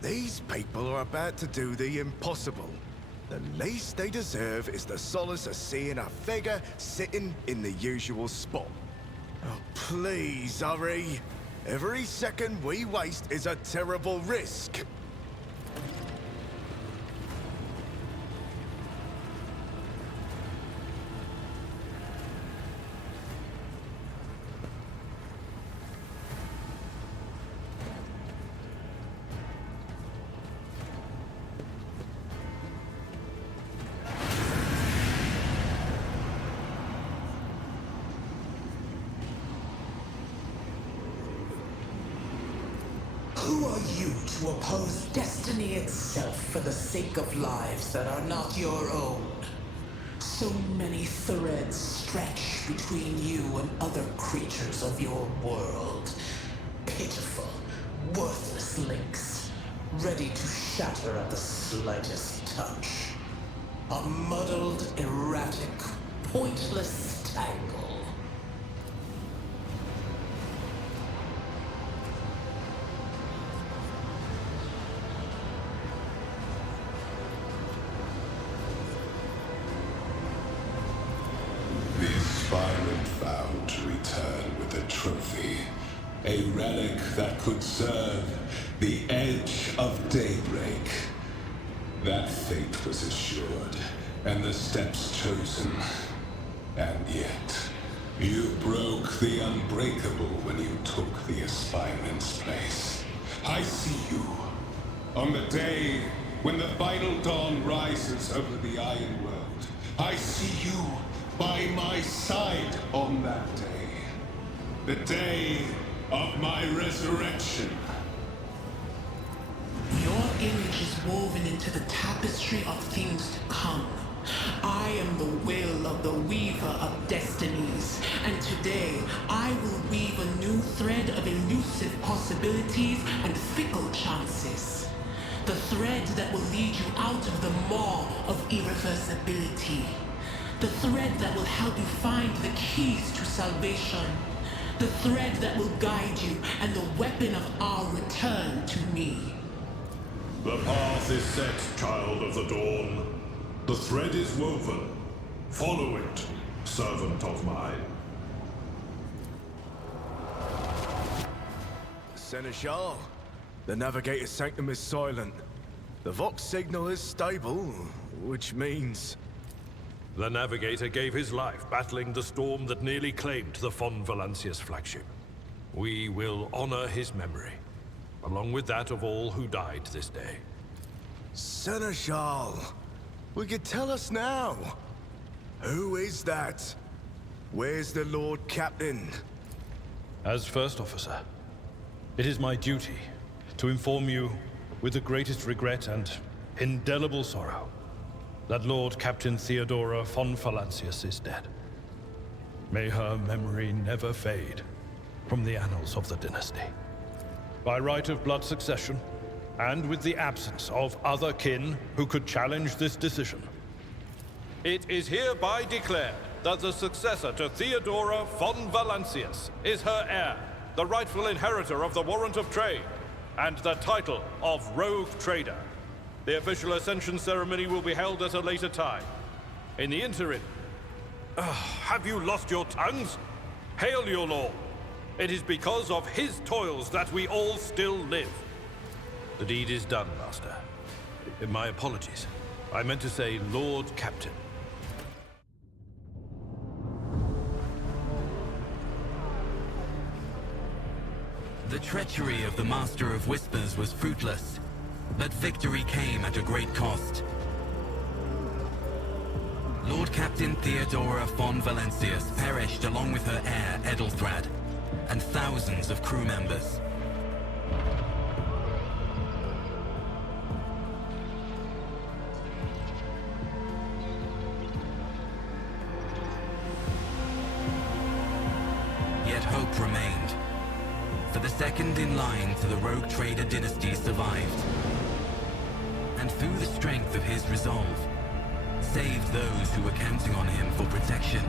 These people are about to do the impossible. The least they deserve is the solace of seeing a figure sitting in the usual spot. Oh, please, hurry. Every second we waste is a terrible risk. Who are you to oppose destiny itself for the sake of lives that are not your own? So many threads stretch between you and other creatures of your world. Pitiful, worthless links, ready to shatter at the slightest touch. A muddled, erratic, pointless tangle. Byron vowed to return with a trophy, a relic that could serve the edge of daybreak. That fate was assured, and the steps chosen. And yet, you broke the unbreakable when you took the aspirant's place. I see you. On the day when the final dawn rises over the Iron World, I see you by my side on that day. The day of my resurrection. Your image is woven into the tapestry of things to come. I am the will of the weaver of destinies, and today I will weave a new thread of elusive possibilities and fickle chances. The thread that will lead you out of the maw of irreversibility. The thread that will help you find the keys to salvation. The thread that will guide you and the weapon of our return to me. The path is set, child of the dawn. The thread is woven. Follow it, servant of mine. Seneschal. The navigator's sanctum is silent. The Vox signal is stable, which means... The navigator gave his life battling the storm that nearly claimed the von Valancius flagship. We will honor his memory, along with that of all who died this day. Seneschal, we could tell us now. Who is that? Where's the Lord Captain? As First Officer, it is my duty to inform you with the greatest regret and indelible sorrow that Lord Captain Theodora von Valancius is dead. May her memory never fade from the annals of the dynasty. By right of blood succession, and with the absence of other kin who could challenge this decision, it is hereby declared that the successor to Theodora von Valancius is her heir, the rightful inheritor of the warrant of trade, and the title of Rogue Trader. The official ascension ceremony will be held at a later time. In the interim... have you lost your tongues? Hail your lord! It is because of his toils that we all still live. The deed is done, Master. My apologies. I meant to say Lord Captain. The treachery of the Master of Whispers was fruitless, but victory came at a great cost. Lord Captain Theodora von Valancius perished along with her heir, Edelthrad, and thousands of crew members. Yet hope remained. For the second in line to the Rogue Trader dynasty survived. And through the strength of his resolve, saved those who were counting on him for protection.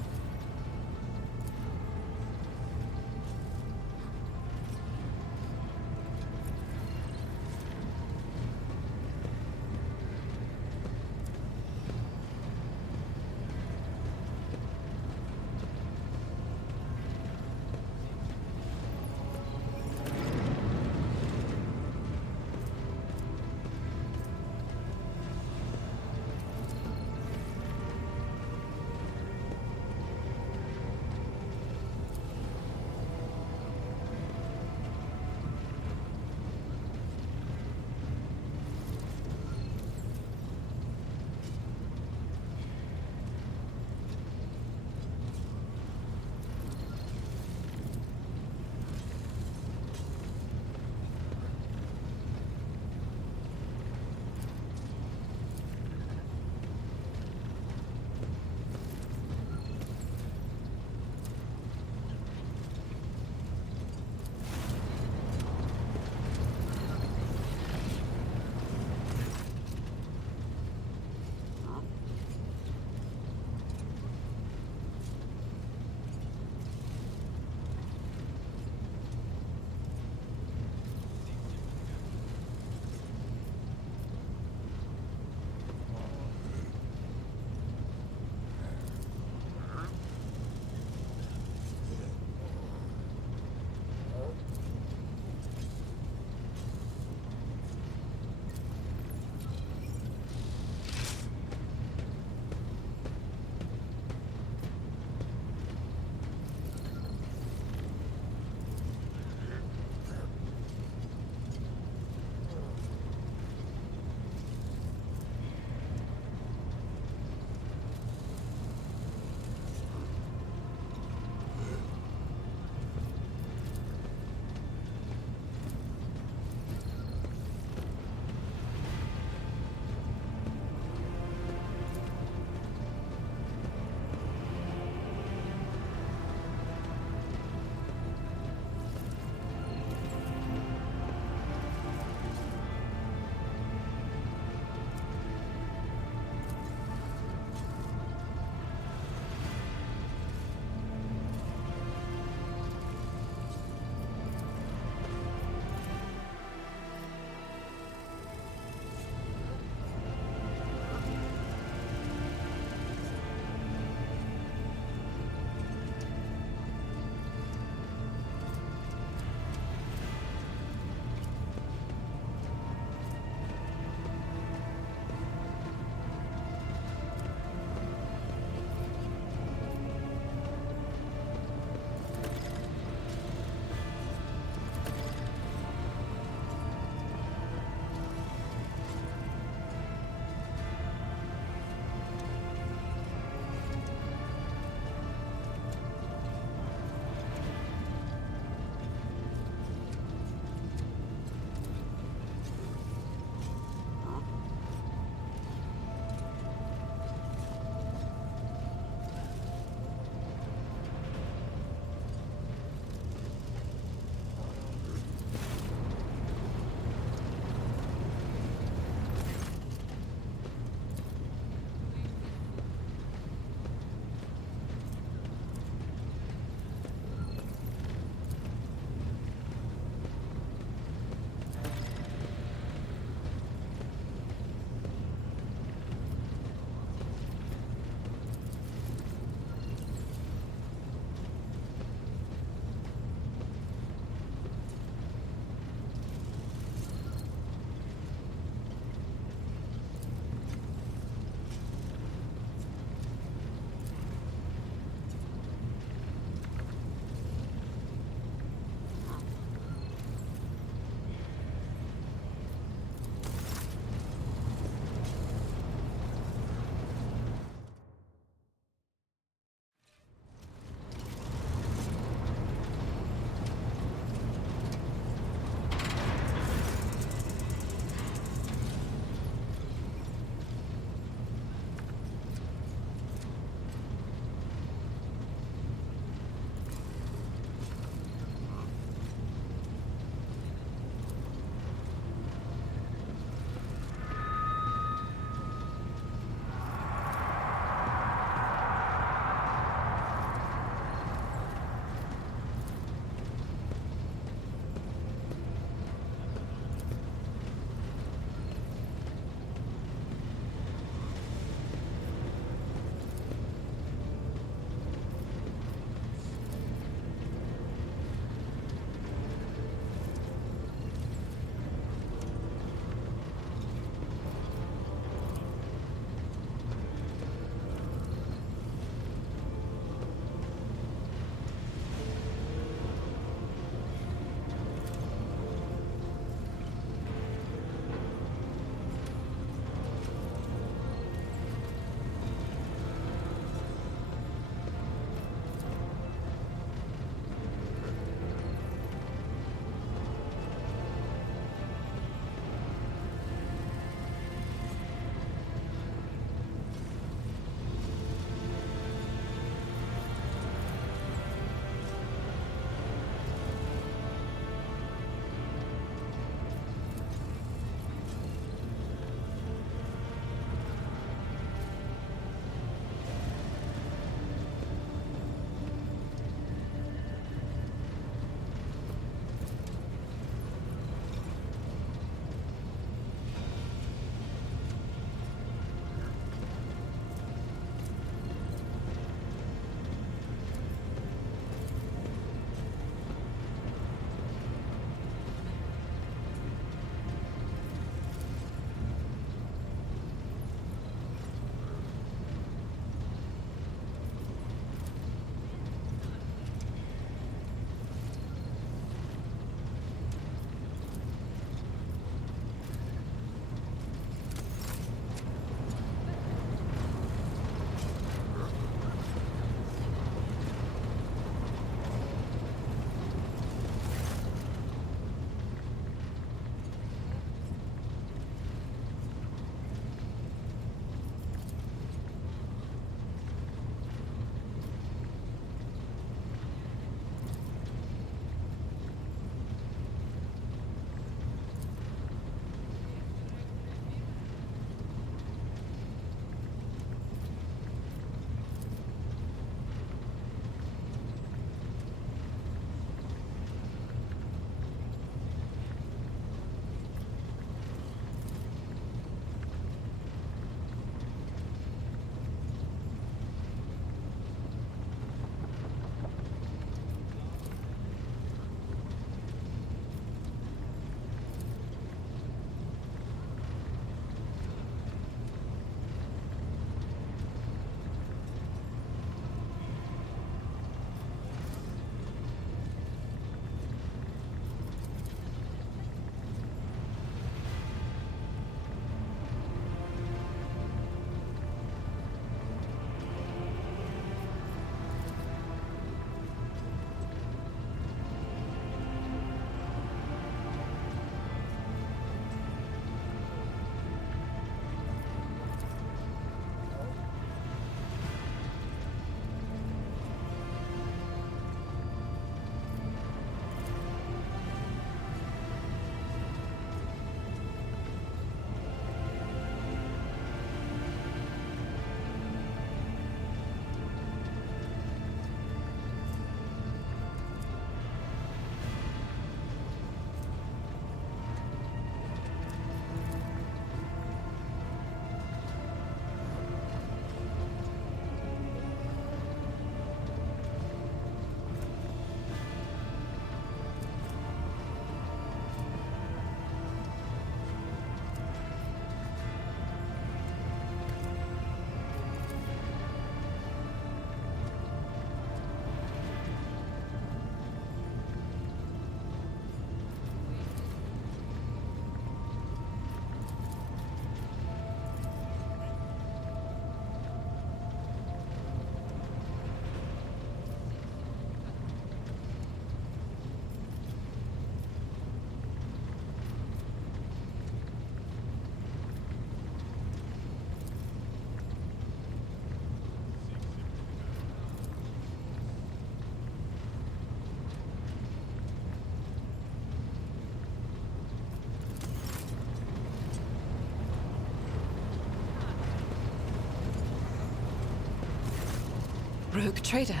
Rogue trader.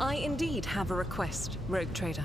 I indeed have a request, Rogue trader.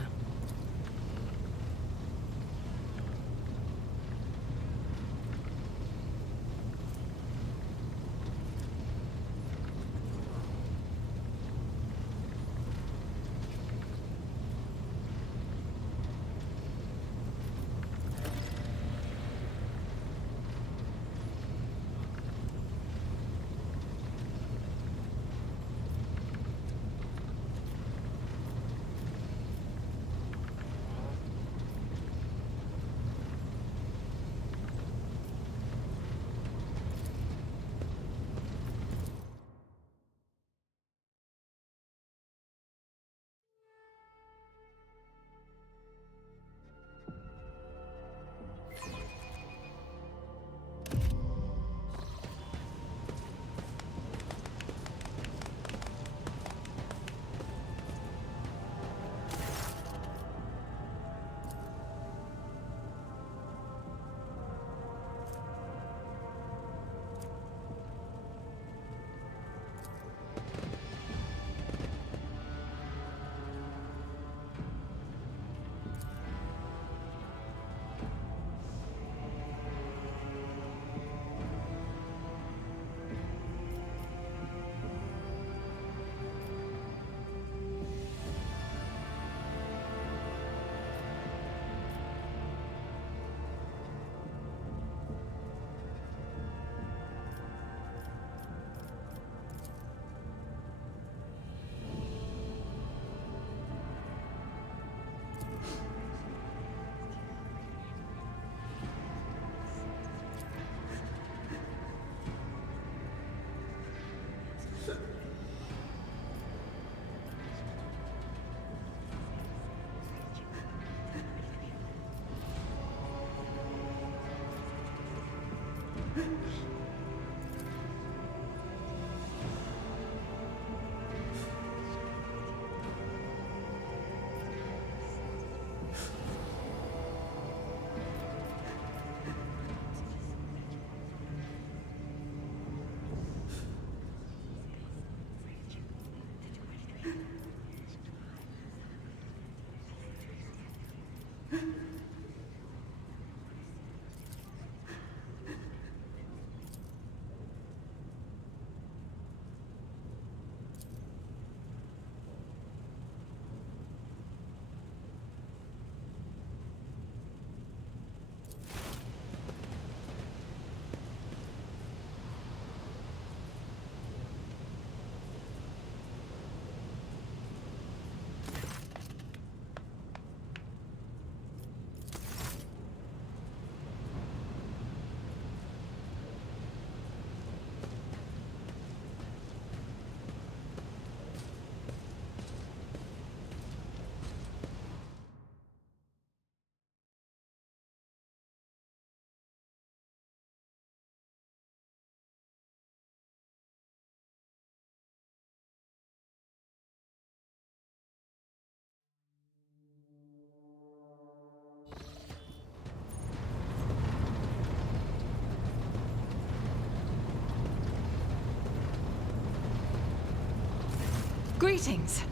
Greetings.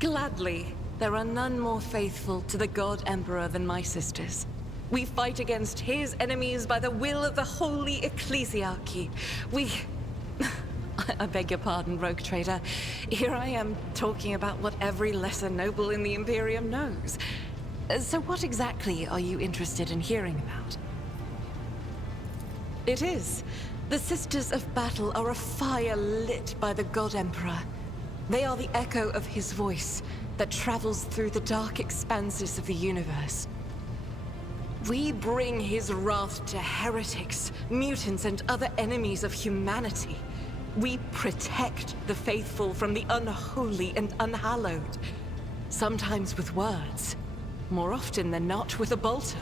Gladly, there are none more faithful to the God Emperor than my sisters. We fight against his enemies by the will of the Holy Ecclesiarchy. I beg your pardon, Rogue Trader. Here I am talking about what every lesser noble in the Imperium knows. So what exactly are you interested in hearing about? It is. The Sisters of Battle are a fire lit by the God Emperor. They are the echo of his voice that travels through the dark expanses of the universe. We bring his wrath to heretics, mutants, and other enemies of humanity. We protect the faithful from the unholy and unhallowed. Sometimes with words, more often than not with a bolter.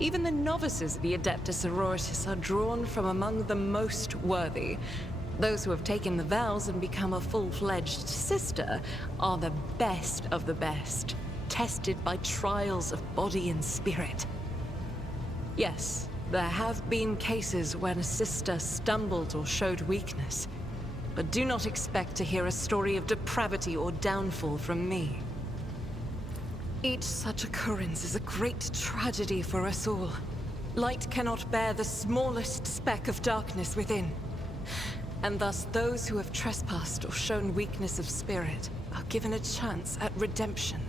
Even the novices of the Adeptus Sororitas are drawn from among the most worthy. Those who have taken the vows and become a full-fledged sister are the best of the best, tested by trials of body and spirit. Yes, There have been cases when a sister stumbled or showed weakness, but do not expect to hear a story of depravity or downfall from me. Each such occurrence is a great tragedy for us all. Light cannot bear the smallest speck of darkness within. And thus those who have trespassed or shown weakness of spirit are given a chance at redemption.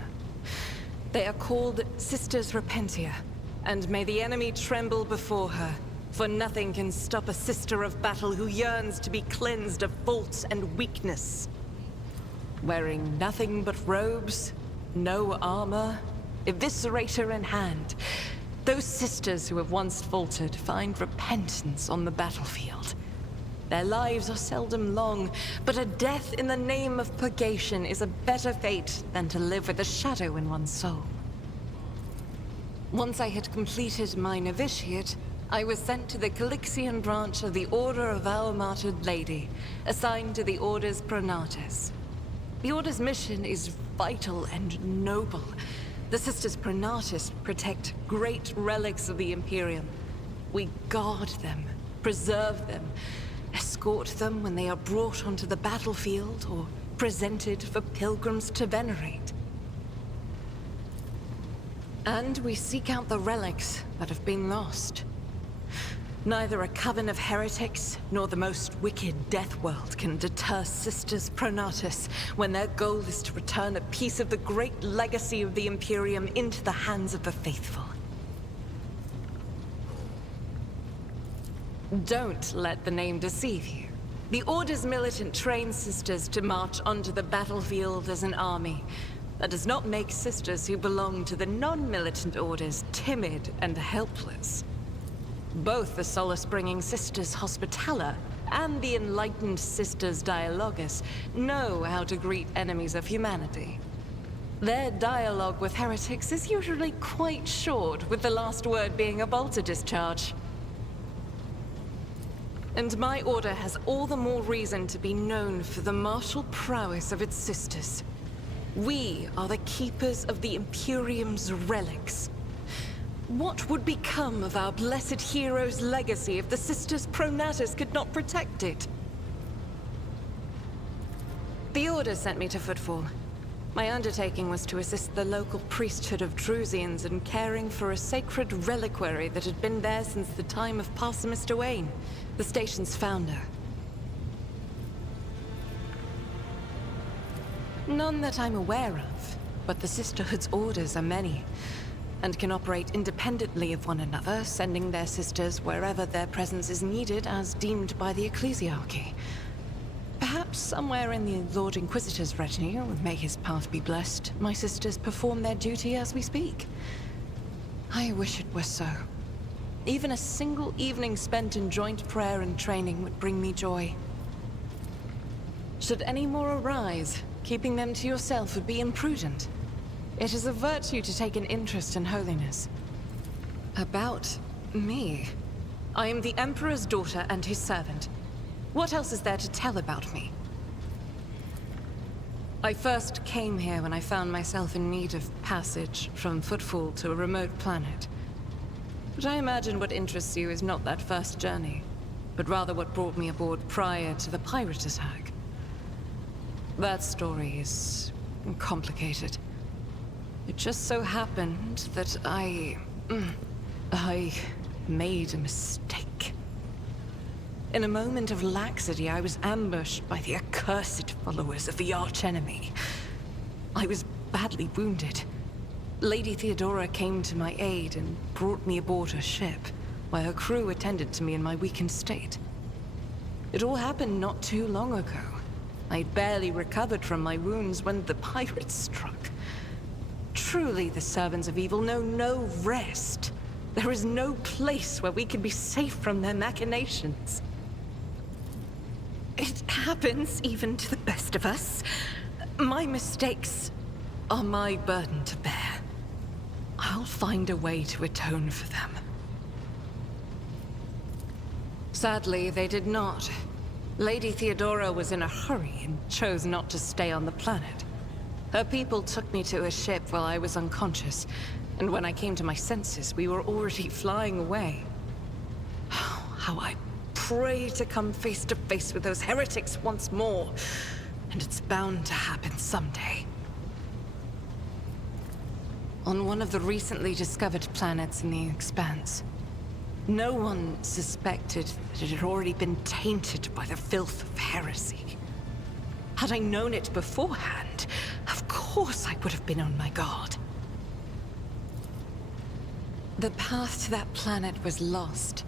They are called Sisters Repentia, and may the enemy tremble before her, for nothing can stop a sister of battle who yearns to be cleansed of fault and weakness. Wearing nothing but robes, no armor, eviscerator in hand, those sisters who have once faltered find repentance on the battlefield. Their lives are seldom long, but a death in the name of purgation is a better fate than to live with a shadow in one's soul. Once I had completed my novitiate, I was sent to the Calixian branch of the Order of Our Martyred Lady, assigned to the Orders Pronatus. The Order's mission is vital and noble. The Sisters Pronatus protect great relics of the Imperium. We guard them, preserve them, escort them when they are brought onto the battlefield or presented for pilgrims to venerate. And we seek out the relics that have been lost. Neither a coven of heretics nor the most wicked death world can deter Sisters Pronatus when their goal is to return a piece of the great legacy of the Imperium into the hands of the faithful. Don't let the name deceive you. The Order's militant trains sisters to march onto the battlefield as an army. That does not make sisters who belong to the non-militant orders timid and helpless. Both the solace-bringing Sisters Hospitaller and the enlightened Sisters Dialogus know how to greet enemies of humanity. Their dialogue with heretics is usually quite short, with the last word being a bolter discharge. And my order has all the more reason to be known for the martial prowess of its sisters. We are the keepers of the Imperium's relics. What would become of our blessed hero's legacy if the Sisters Pronatus could not protect it? The Order sent me to Footfall. My undertaking was to assist the local priesthood of Drusians in caring for a sacred reliquary that had been there since the time of Parson Mr. Wayne, the station's founder. None that I'm aware of, but the Sisterhood's orders are many, and can operate independently of one another, sending their sisters wherever their presence is needed as deemed by the ecclesiarchy. Perhaps somewhere in the Lord Inquisitor's retinue, may his path be blessed, my sisters perform their duty as we speak. I wish it were so. Even a single evening spent in joint prayer and training would bring me joy. Should any more arise, keeping them to yourself would be imprudent. It is a virtue to take an interest in holiness. About me? I am the Emperor's daughter and his servant. What else is there to tell about me? I first came here when I found myself in need of passage from Footfall to a remote planet. But I imagine what interests you is not that first journey, but rather what brought me aboard prior to the pirate attack. That story is complicated. It just so happened that I made a mistake. In a moment of laxity, I was ambushed by the accursed followers of the archenemy. I was badly wounded. Lady Theodora came to my aid and brought me aboard her ship, while her crew attended to me in my weakened state. It all happened not too long ago. I'd barely recovered from my wounds when the pirates struck. Truly, the servants of evil know no rest. There is no place where we can be safe from their machinations. It happens even to the best of us. My mistakes are my burden to bear. I'll find a way to atone for them. Sadly, they did not. Lady Theodora was in a hurry and chose not to stay on the planet. Her people took me to a ship while I was unconscious, and when I came to my senses, we were already flying away. how I pray to come face to face with those heretics once more. And it's bound to happen someday. On one of the recently discovered planets in the Expanse, no one suspected that it had already been tainted by the filth of heresy. Had I known it beforehand, of course I would have been on my guard. The path to that planet was lost.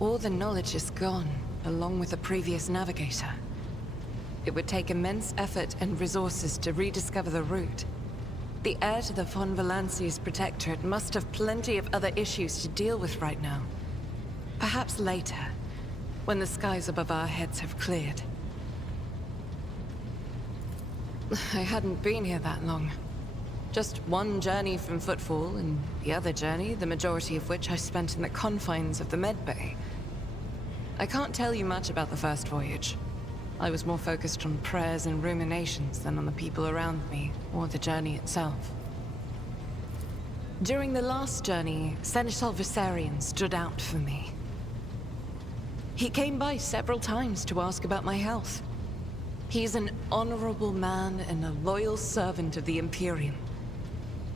All the knowledge is gone, along with the previous navigator. It would take immense effort and resources to rediscover the route. The heir to the von Valanci's protectorate must have plenty of other issues to deal with right now. Perhaps later, when the skies above our heads have cleared. I hadn't been here that long. Just one journey from Footfall, and the other journey, the majority of which I spent in the confines of the Medbay. I can't tell you much about the first voyage. I was more focused on prayers and ruminations than on the people around me, or the journey itself. During the last journey, Seneschal Viserion stood out for me. He came by several times to ask about my health. He's an honorable man and a loyal servant of the Imperium.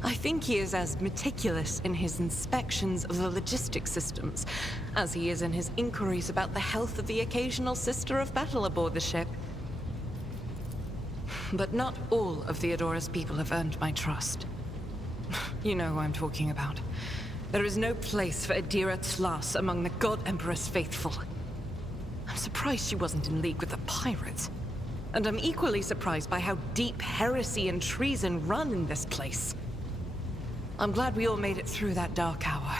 I think he is as meticulous in his inspections of the logistics systems as he is in his inquiries about the health of the occasional sister of battle aboard the ship. But not all of Theodora's people have earned my trust. You know who I'm talking about. There is no place for Adira Tlas among the God Emperor's faithful. I'm surprised she wasn't in league with the pirates. And I'm equally surprised by how deep heresy and treason run in this place. I'm glad we all made it through that dark hour.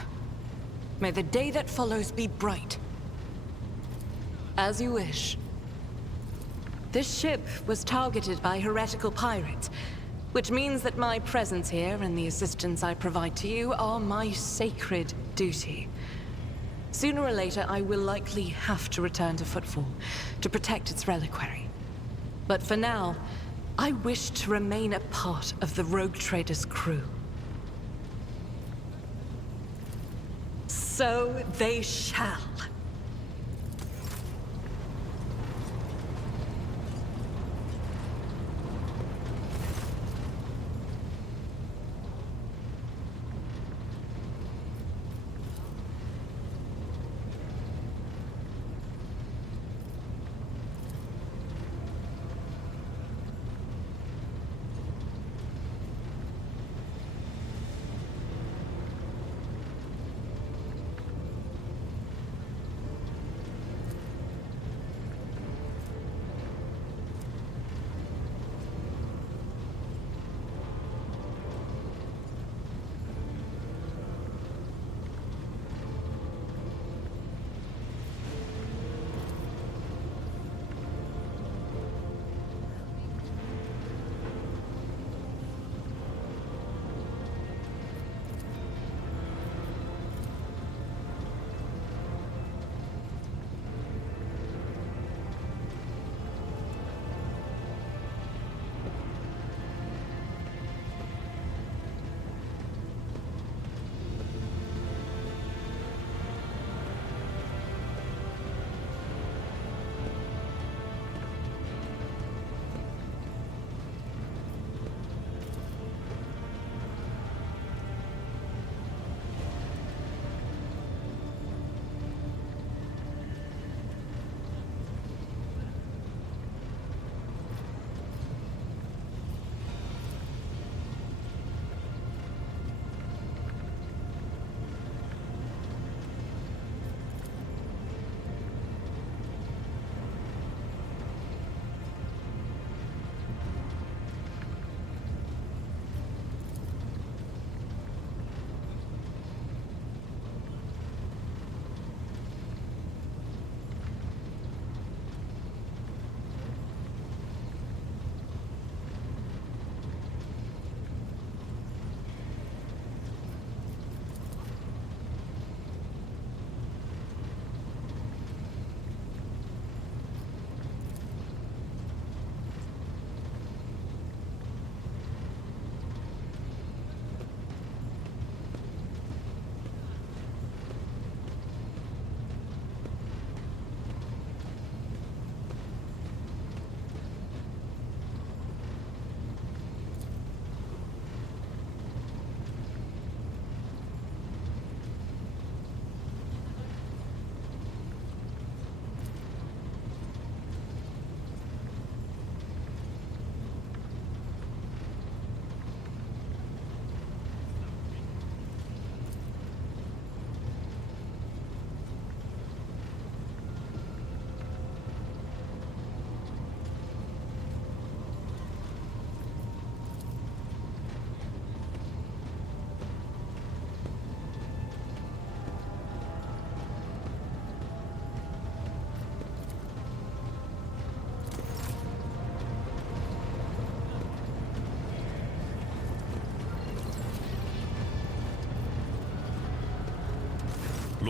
May the day that follows be bright. As you wish. This ship was targeted by heretical pirates, which means that my presence here and the assistance I provide to you are my sacred duty. Sooner or later, I will likely have to return to Footfall to protect its reliquary. But for now, I wish to remain a part of the Rogue Trader's crew. So they shall.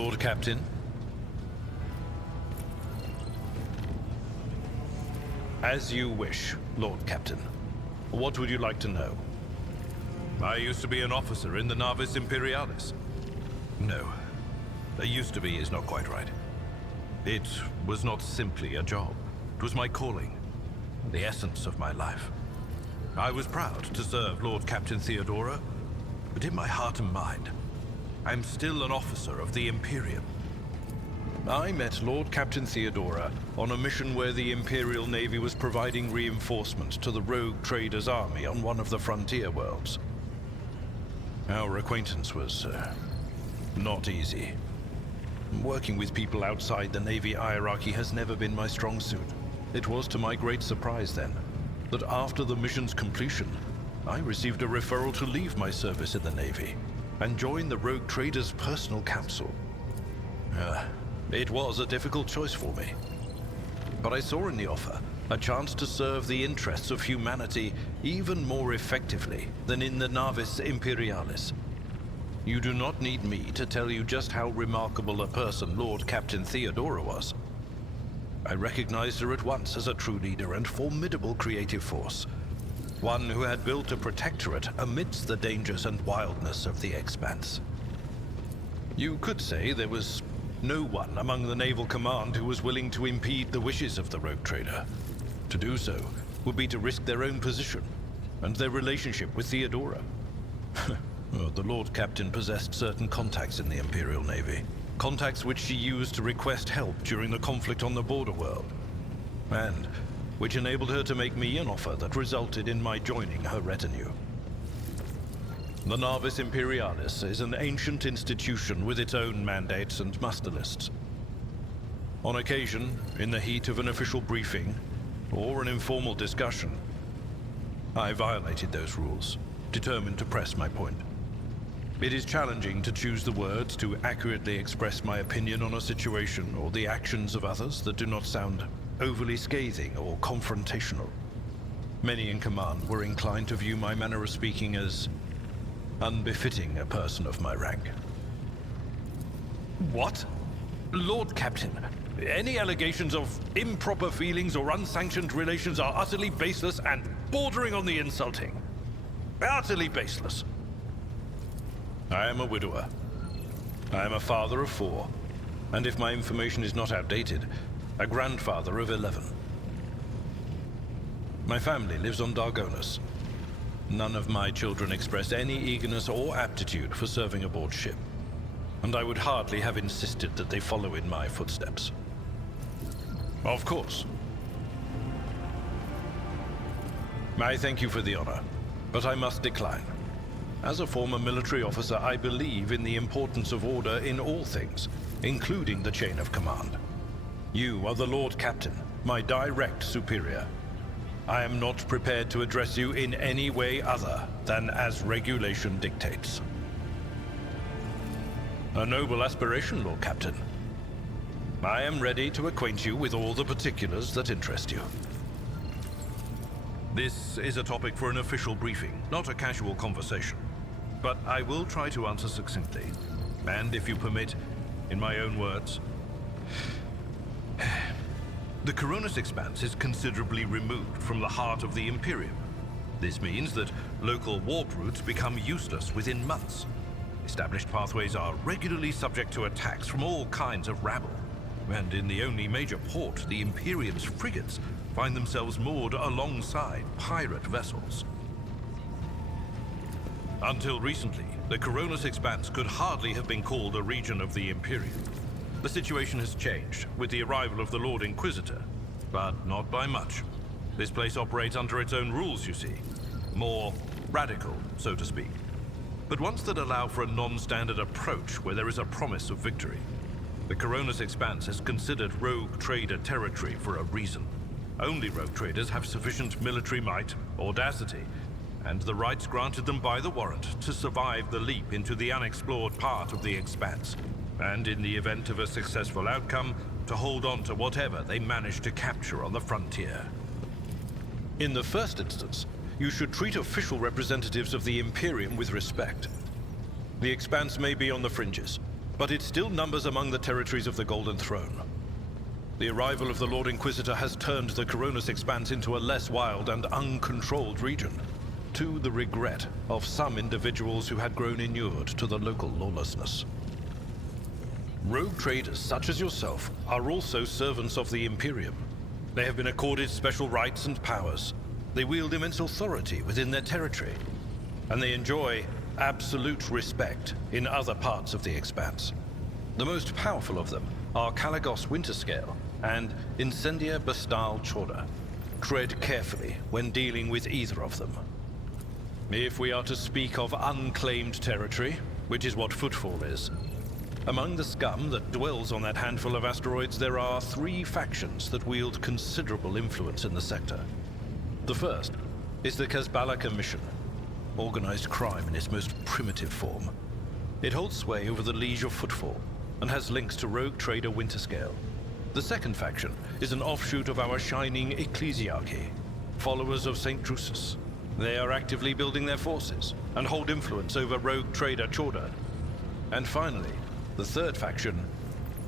Lord Captain. As you wish, Lord Captain. What would you like to know? I used to be an officer in the Navis Imperialis. No, "I used to be" is not quite right. It was not simply a job. It was my calling, the essence of my life. I was proud to serve Lord Captain Theodora, but in my heart and mind, I'm still an officer of the Imperium. I met Lord Captain Theodora on a mission where the Imperial Navy was providing reinforcement to the rogue trader's army on one of the frontier worlds. Our acquaintance was not easy. Working with people outside the Navy hierarchy has never been my strong suit. It was to my great surprise then that after the mission's completion, I received a referral to leave my service in the Navy and join the rogue trader's personal council. It was a difficult choice for me. But I saw in the offer a chance to serve the interests of humanity even more effectively than in the Navis Imperialis. You do not need me to tell you just how remarkable a person Lord Captain Theodora was. I recognized her at once as a true leader and formidable creative force. One who had built a protectorate amidst the dangers and wildness of the Expanse. You could say there was no one among the Naval Command who was willing to impede the wishes of the rogue trader. To do so would be to risk their own position and their relationship with Theodora. The Lord Captain possessed certain contacts in the Imperial Navy. Contacts which she used to request help during the conflict on the border world. And which enabled her to make me an offer that resulted in my joining her retinue. The Navis Imperialis is an ancient institution with its own mandates and muster lists. On occasion, in the heat of an official briefing or an informal discussion, I violated those rules, determined to press my point. It is challenging to choose the words to accurately express my opinion on a situation or the actions of others that do not sound overly scathing or confrontational. Many in command were inclined to view my manner of speaking as unbefitting a person of my rank. What? Lord Captain, any allegations of improper feelings or unsanctioned relations are utterly baseless and bordering on the insulting. Utterly baseless. I am a widower. I am a father of 4, and if my information is not outdated, a grandfather of 11. My family lives on Dargonus. None of my children express any eagerness or aptitude for serving aboard ship, and I would hardly have insisted that they follow in my footsteps. Of course. I thank you for the honor, but I must decline. As a former military officer, I believe in the importance of order in all things, including the chain of command. You are the Lord Captain, my direct superior. I am not prepared to address you in any way other than as regulation dictates. A noble aspiration, Lord Captain. I am ready to acquaint you with all the particulars that interest you. This is a topic for an official briefing, not a casual conversation. But I will try to answer succinctly, and if you permit, in my own words. The Coronis Expanse is considerably removed from the heart of the Imperium. This means that local warp routes become useless within months. Established pathways are regularly subject to attacks from all kinds of rabble. And in the only major port, the Imperium's frigates find themselves moored alongside pirate vessels. Until recently, the Coronis Expanse could hardly have been called a region of the Imperium. The situation has changed with the arrival of the Lord Inquisitor, but not by much. This place operates under its own rules, you see. More radical, so to speak. But ones that allow for a non-standard approach where there is a promise of victory. The Coronis Expanse is considered rogue trader territory for a reason. Only rogue traders have sufficient military might, audacity, and the rights granted them by the warrant to survive the leap into the unexplored part of the Expanse. And in the event of a successful outcome, to hold on to whatever they manage to capture on the frontier. In the first instance, you should treat official representatives of the Imperium with respect. The Expanse may be on the fringes, but it still numbers among the territories of the Golden Throne. The arrival of the Lord Inquisitor has turned the Coronis Expanse into a less wild and uncontrolled region, to the regret of some individuals who had grown inured to the local lawlessness. Rogue traders such as yourself are also servants of the Imperium. They have been accorded special rights and powers. They wield immense authority within their territory, and they enjoy absolute respect in other parts of the Expanse. The most powerful of them are Caligos Winterscale and Incendia Bastal Chorda. Tread carefully when dealing with either of them. If we are to speak of unclaimed territory, which is what Footfall is, among the scum that dwells on that handful of asteroids, there are 3 factions that wield considerable influence in the sector. The first is the Kazbala Commission, organized crime in its most primitive form. It holds sway over the Liege of Footfall and has links to rogue trader Winterscale. The second faction is an offshoot of our shining ecclesiarchy, followers of St. Drusus. They are actively building their forces and hold influence over rogue trader Chorda. And finally, the third faction,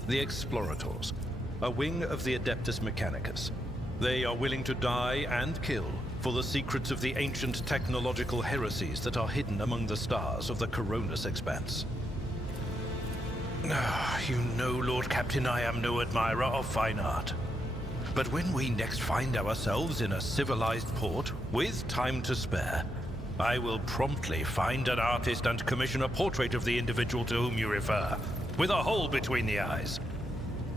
the Explorators, a wing of the Adeptus Mechanicus. They are willing to die and kill for the secrets of the ancient technological heresies that are hidden among the stars of the Coronis Expanse. You know, Lord Captain, I am no admirer of fine art. But when we next find ourselves in a civilized port, with time to spare, I will promptly find an artist and commission a portrait of the individual to whom you refer, with a hole between the eyes.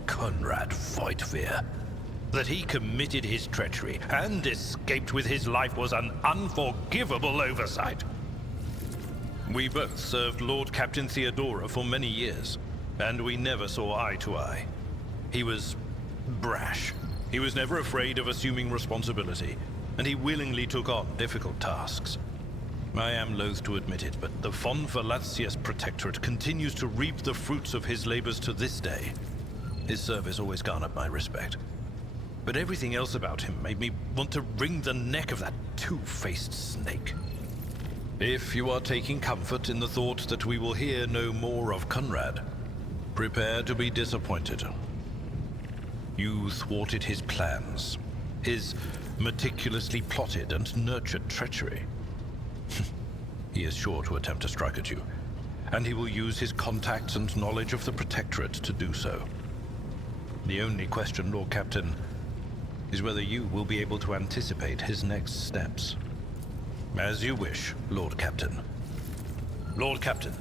Conrad Voigtveer. That he committed his treachery and escaped with his life was an unforgivable oversight. We both served Lord Captain Theodora for many years, and we never saw eye to eye. He was brash. He was never afraid of assuming responsibility, and he willingly took on difficult tasks. I am loath to admit it, but the Von Valacius Protectorate continues to reap the fruits of his labors to this day. His service always garnered my respect. But everything else about him made me want to wring the neck of that two-faced snake. If you are taking comfort in the thought that we will hear no more of Conrad, prepare to be disappointed. You thwarted his plans, his meticulously plotted and nurtured treachery. He is sure to attempt to strike at you, and he will use his contacts and knowledge of the Protectorate to do so. The only question, Lord Captain, is whether you will be able to anticipate his next steps. As you wish, Lord Captain. Lord Captain.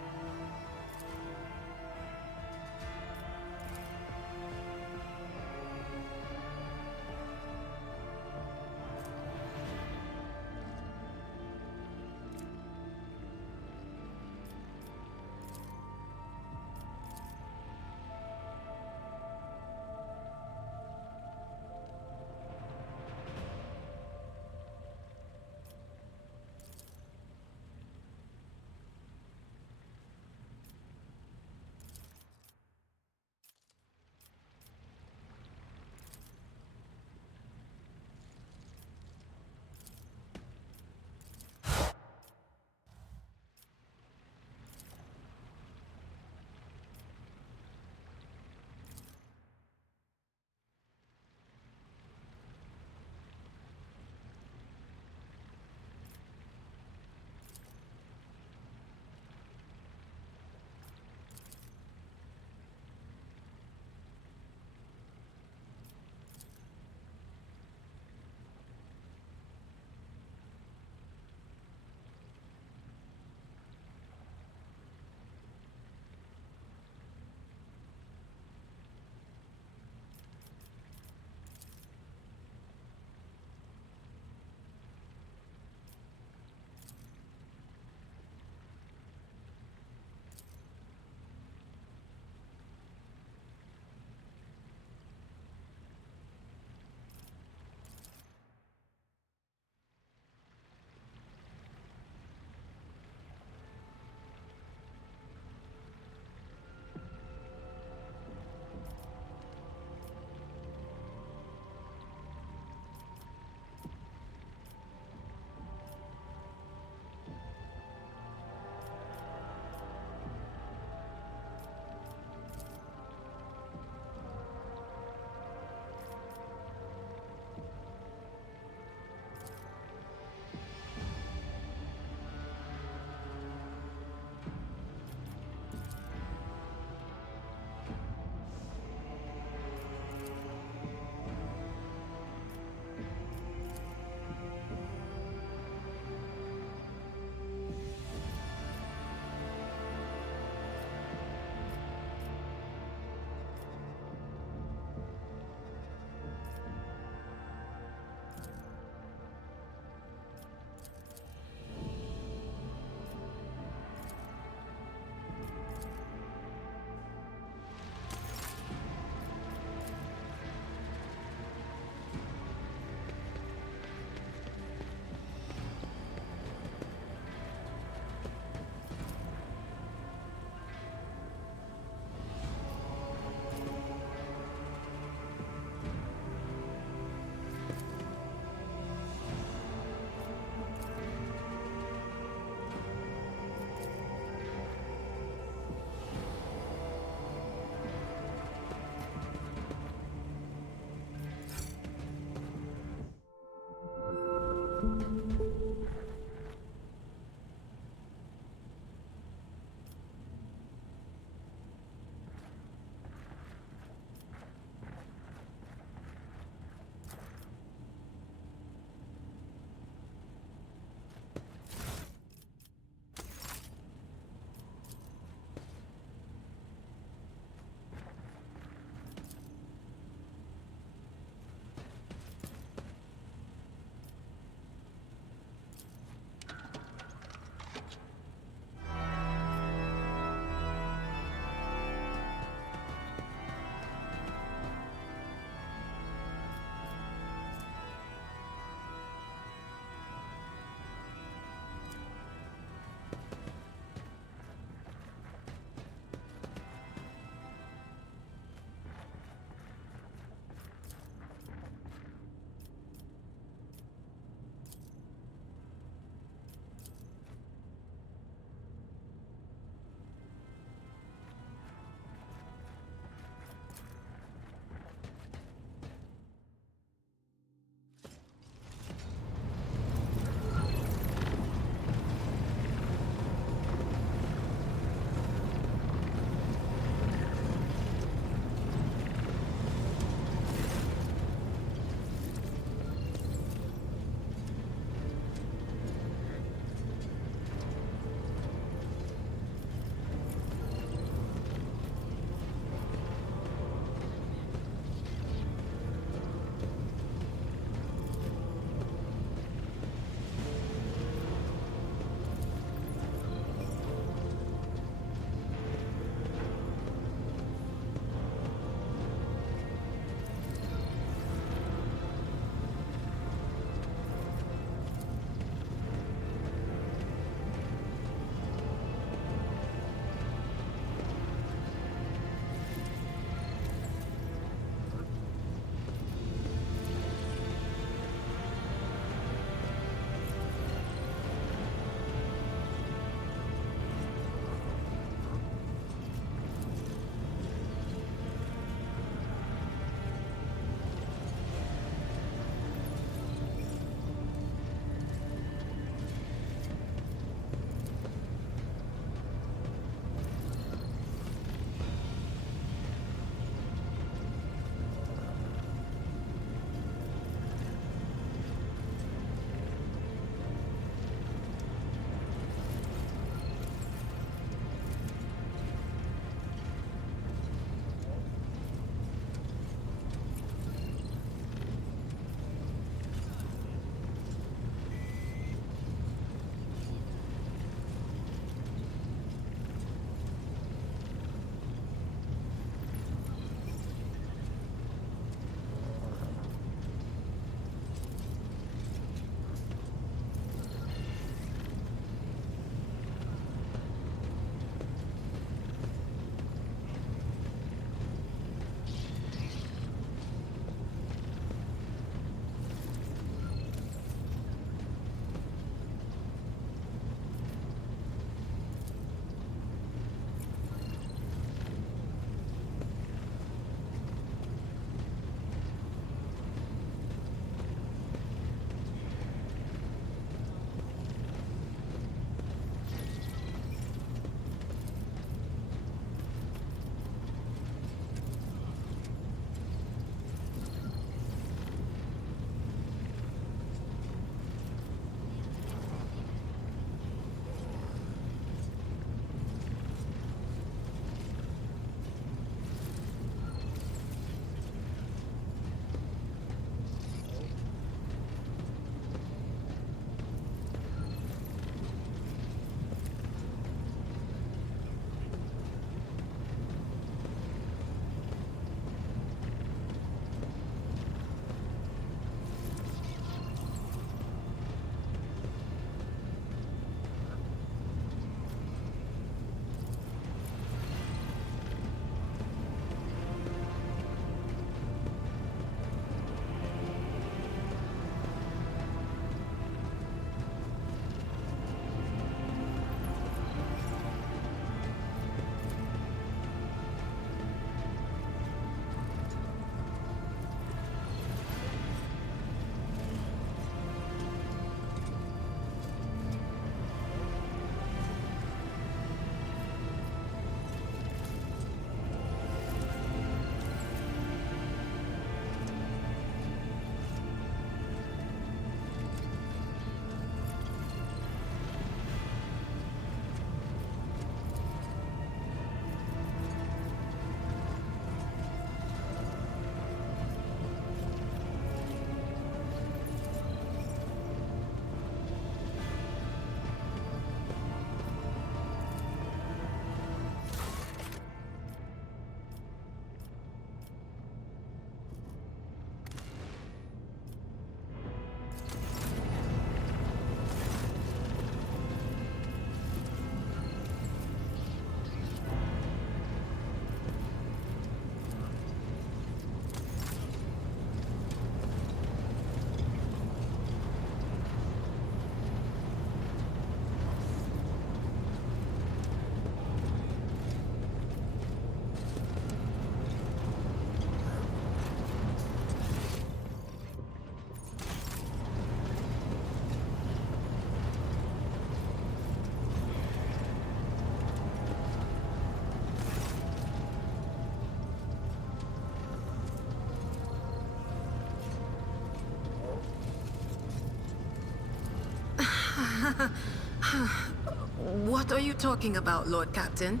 What are you talking about, Lord Captain?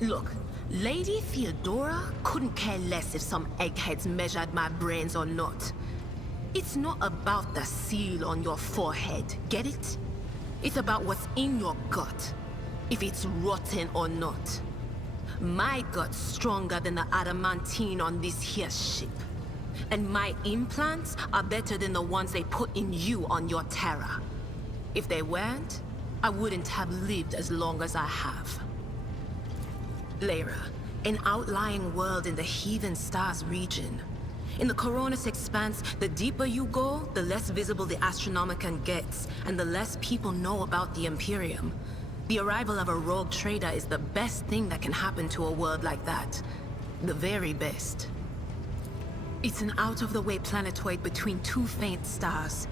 Look, Lady Theodora couldn't care less if some eggheads measured my brains or not. It's not about the seal on your forehead, get it? It's about what's in your gut, if it's rotten or not. My gut's stronger than the adamantine on this here ship. And my implants are better than the ones they put in you on your Terra. If they weren't, I wouldn't have lived as long as I have. Lyra, an outlying world in the Heathen Stars region. In the Coronis Expanse, the deeper you go, the less visible the Astronomicon gets, and the less people know about the Imperium. The arrival of a rogue trader is the best thing that can happen to a world like that. The very best. It's an out-of-the-way planetoid between two faint stars.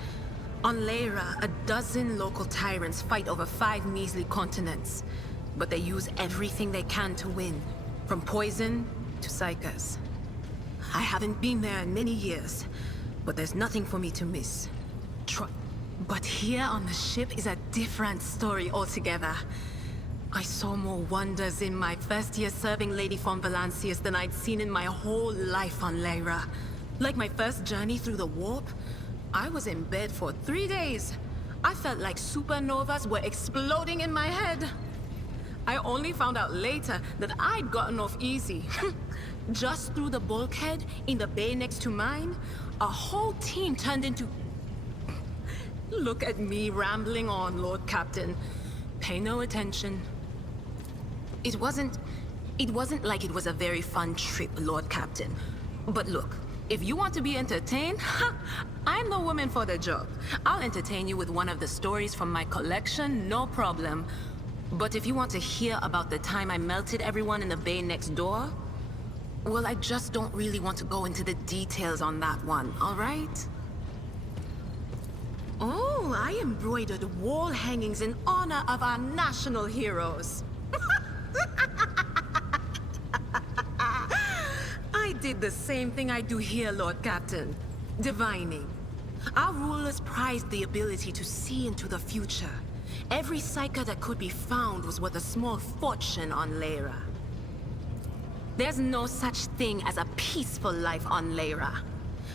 On Lyra, a dozen local tyrants fight over 5 measly continents. But they use everything they can to win, from poison to psychers. I haven't been there in many years, but there's nothing for me to miss. But here on the ship is a different story altogether. I saw more wonders in my first year serving Lady von Valancius than I'd seen in my whole life on Lyra. Like my first journey through the warp, I was in bed for 3 days. I felt like supernovas were exploding in my head. I only found out later that I'd gotten off easy. Just through the bulkhead, in the bay next to mine, a whole team turned into... Look at me rambling on, Lord Captain. Pay no attention. It wasn't like it was a very fun trip, Lord Captain. But look, if you want to be entertained, I'm the woman for the job. I'll entertain you with one of the stories from my collection, no problem. But if you want to hear about the time I melted everyone in the bay next door, well, I just don't really want to go into the details on that one, all right? Oh, I embroidered wall hangings in honor of our national heroes. I did the same thing I do here, Lord Captain. Divining. Our rulers prized the ability to see into the future. Every psyker that could be found was worth a small fortune on Lyra. There's no such thing as a peaceful life on Lyra.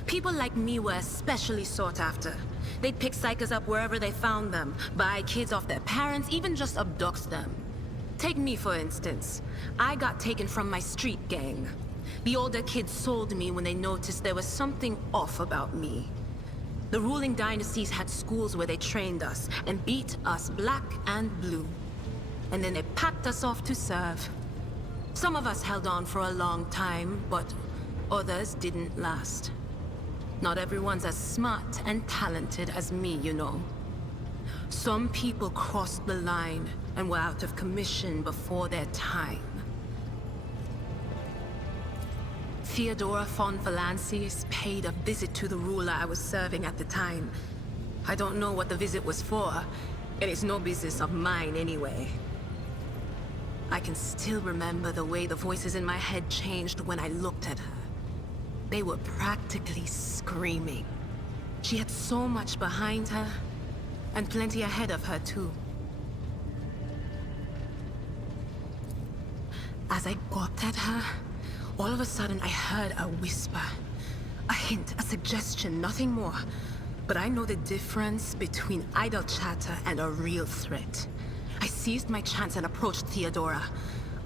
People like me were especially sought after. They'd pick psykers up wherever they found them, buy kids off their parents, even just abduct them. Take me, for instance. I got taken from my street gang. The older kids sold me when they noticed there was something off about me. The ruling dynasties had schools where they trained us and beat us black and blue. And then they packed us off to serve. Some of us held on for a long time, but others didn't last. Not everyone's as smart and talented as me, you know. Some people crossed the line and were out of commission before their time. Theodora von Valancius paid a visit to the ruler I was serving at the time. I don't know what the visit was for, and it's no business of mine anyway. I can still remember the way the voices in my head changed when I looked at her. They were practically screaming. She had so much behind her, and plenty ahead of her too. As I gawped at her, all of a sudden I heard a whisper. A hint, a suggestion, nothing more. But I know the difference between idle chatter and a real threat. I seized my chance and approached Theodora.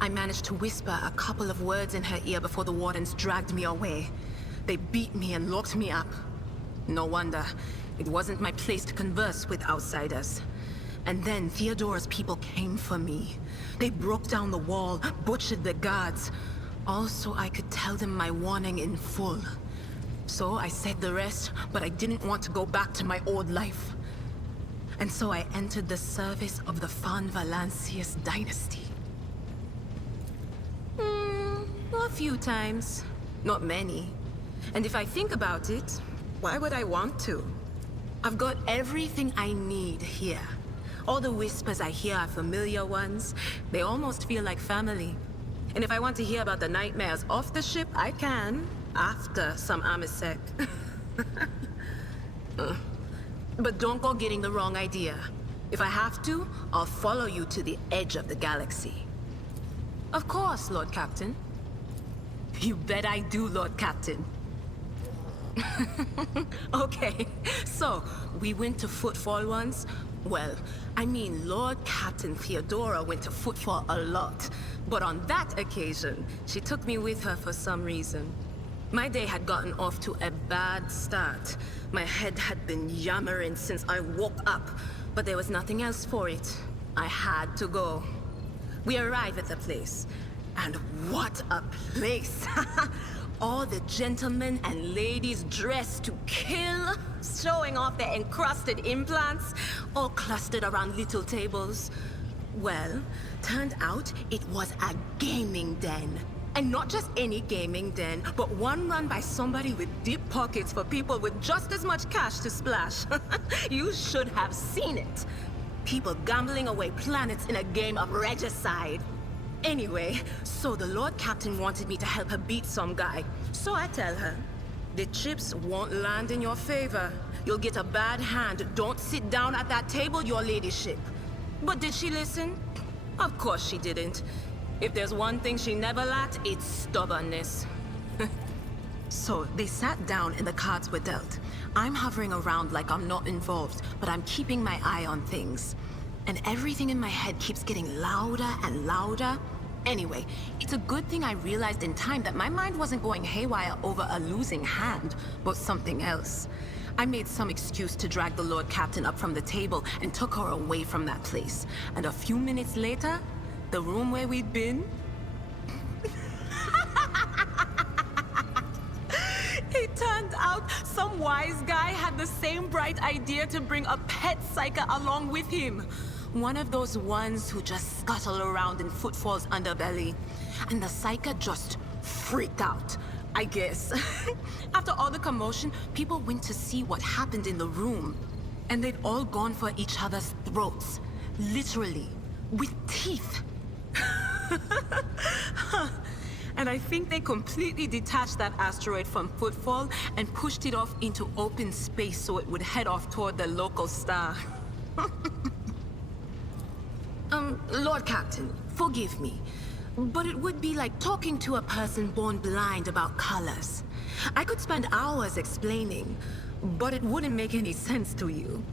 I managed to whisper a couple of words in her ear before the wardens dragged me away. They beat me and locked me up. No wonder. It wasn't my place to converse with outsiders. And then Theodora's people came for me. They broke down the wall, butchered the guards. Also, I could tell them my warning in full. So I said the rest, but I didn't want to go back to my old life. And so I entered the service of the von Valancius dynasty. A few times. Not many. And if I think about it, why would I want to? I've got everything I need here. All the whispers I hear are familiar ones. They almost feel like family. And if I want to hear about the nightmares off the ship, I can. After some Amisec. But don't go getting the wrong idea. If I have to, I'll follow you to the edge of the galaxy. Of course, Lord Captain. You bet I do, Lord Captain. Okay, so we went to Footfall once. Well, I mean, Lord Captain Theodora went to Footfall a lot. But on that occasion, she took me with her for some reason. My day had gotten off to a bad start. My head had been yammering since I woke up, but there was nothing else for it. I had to go. We arrived at the place, and what a place! All the gentlemen and ladies dressed to kill, showing off their encrusted implants, all clustered around little tables. Well, turned out it was a gaming den. And not just any gaming den, but one run by somebody with deep pockets for people with just as much cash to splash. You should have seen it. People gambling away planets in a game of regicide. Anyway, so the Lord Captain wanted me to help her beat some guy. So I tell her, the chips won't land in your favor. You'll get a bad hand. Don't sit down at that table, your ladyship. But did she listen? Of course she didn't. If there's one thing she never lacked, it's stubbornness. So they sat down and the cards were dealt. I'm hovering around like I'm not involved, but I'm keeping my eye on things. And everything in my head keeps getting louder and louder. Anyway, it's a good thing I realized in time that my mind wasn't going haywire over a losing hand, but something else. I made some excuse to drag the Lord Captain up from the table and took her away from that place. And a few minutes later, the room where we'd been... It turned out some wise guy had the same bright idea to bring a pet psyker along with him. One of those ones who just scuttle around in Footfall's underbelly. And the psyker just freaked out, I guess. After all the commotion, people went to see what happened in the room. And they'd all gone for each other's throats. Literally. With teeth. And I think they completely detached that asteroid from Footfall and pushed it off into open space so it would head off toward the local star. Lord Captain, forgive me, but it would be like talking to a person born blind about colors. I could spend hours explaining, but it wouldn't make any sense to you.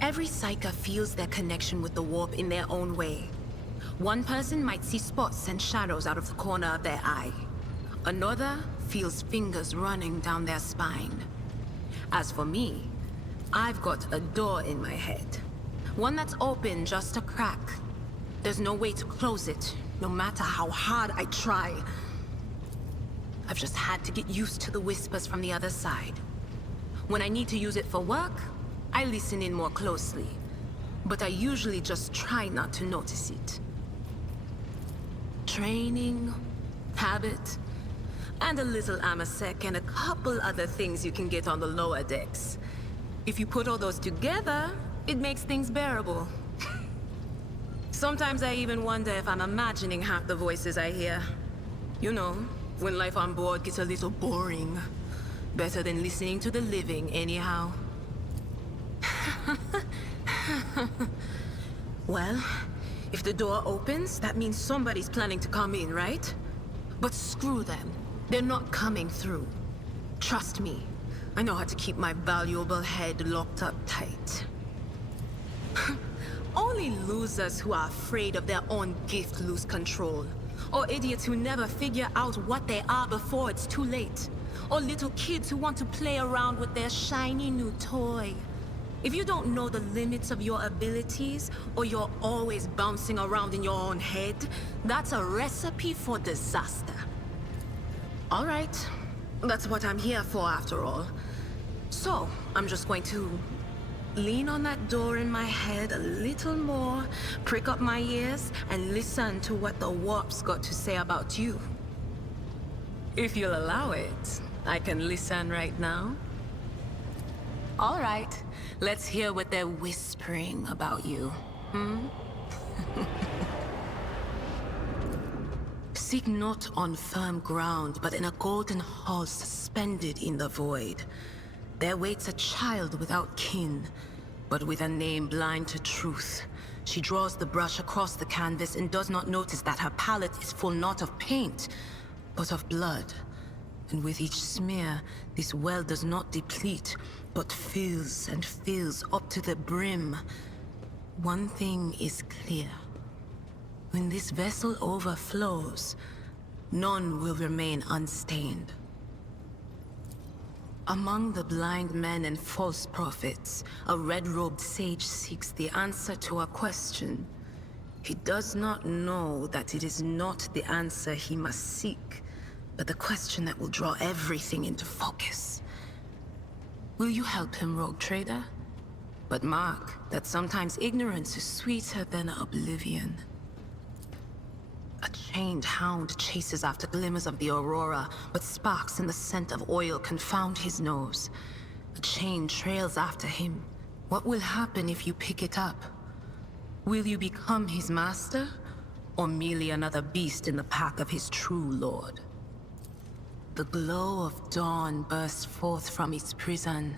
Every psyker feels their connection with the warp in their own way. One person might see spots and shadows out of the corner of their eye. Another feels fingers running down their spine. As for me, I've got a door in my head. One that's open just a crack. There's no way to close it, no matter how hard I try. I've just had to get used to the whispers from the other side. When I need to use it for work, I listen in more closely. But I usually just try not to notice it. Training, habit, and a little amasec and a couple other things you can get on the lower decks. If you put all those together, it makes things bearable. Sometimes I even wonder if I'm imagining half the voices I hear. You know, when life on board gets a little boring. Better than listening to the living, anyhow. Well, if the door opens, that means somebody's planning to come in, right? But screw them. They're not coming through. Trust me, I know how to keep my valuable head locked up tight. Only losers who are afraid of their own gift lose control. Or idiots who never figure out what they are before it's too late. Or little kids who want to play around with their shiny new toy. If you don't know the limits of your abilities, or you're always bouncing around in your own head, that's a recipe for disaster. All right, that's what I'm here for after all. So, I'm just going to lean on that door in my head a little more, prick up my ears, and listen to what the warp's got to say about you. If you'll allow it, I can listen right now. All right, let's hear what they're whispering about you, Seek not on firm ground, but in a golden hall suspended in the void. There waits a child without kin, but with a name blind to truth. She draws the brush across the canvas and does not notice that her palette is full not of paint, but of blood. And with each smear, this well does not deplete, but fills and fills up to the brim. One thing is clear. When this vessel overflows, none will remain unstained. Among the blind men and false prophets, a red-robed sage seeks the answer to a question. He does not know that it is not the answer he must seek, but the question that will draw everything into focus. Will you help him, rogue trader? But mark that sometimes ignorance is sweeter than oblivion. A chained hound chases after glimmers of the aurora, but sparks in the scent of oil confound his nose. A chain trails after him. What will happen if you pick it up? Will you become his master, or merely another beast in the pack of his true lord? The glow of dawn bursts forth from its prison.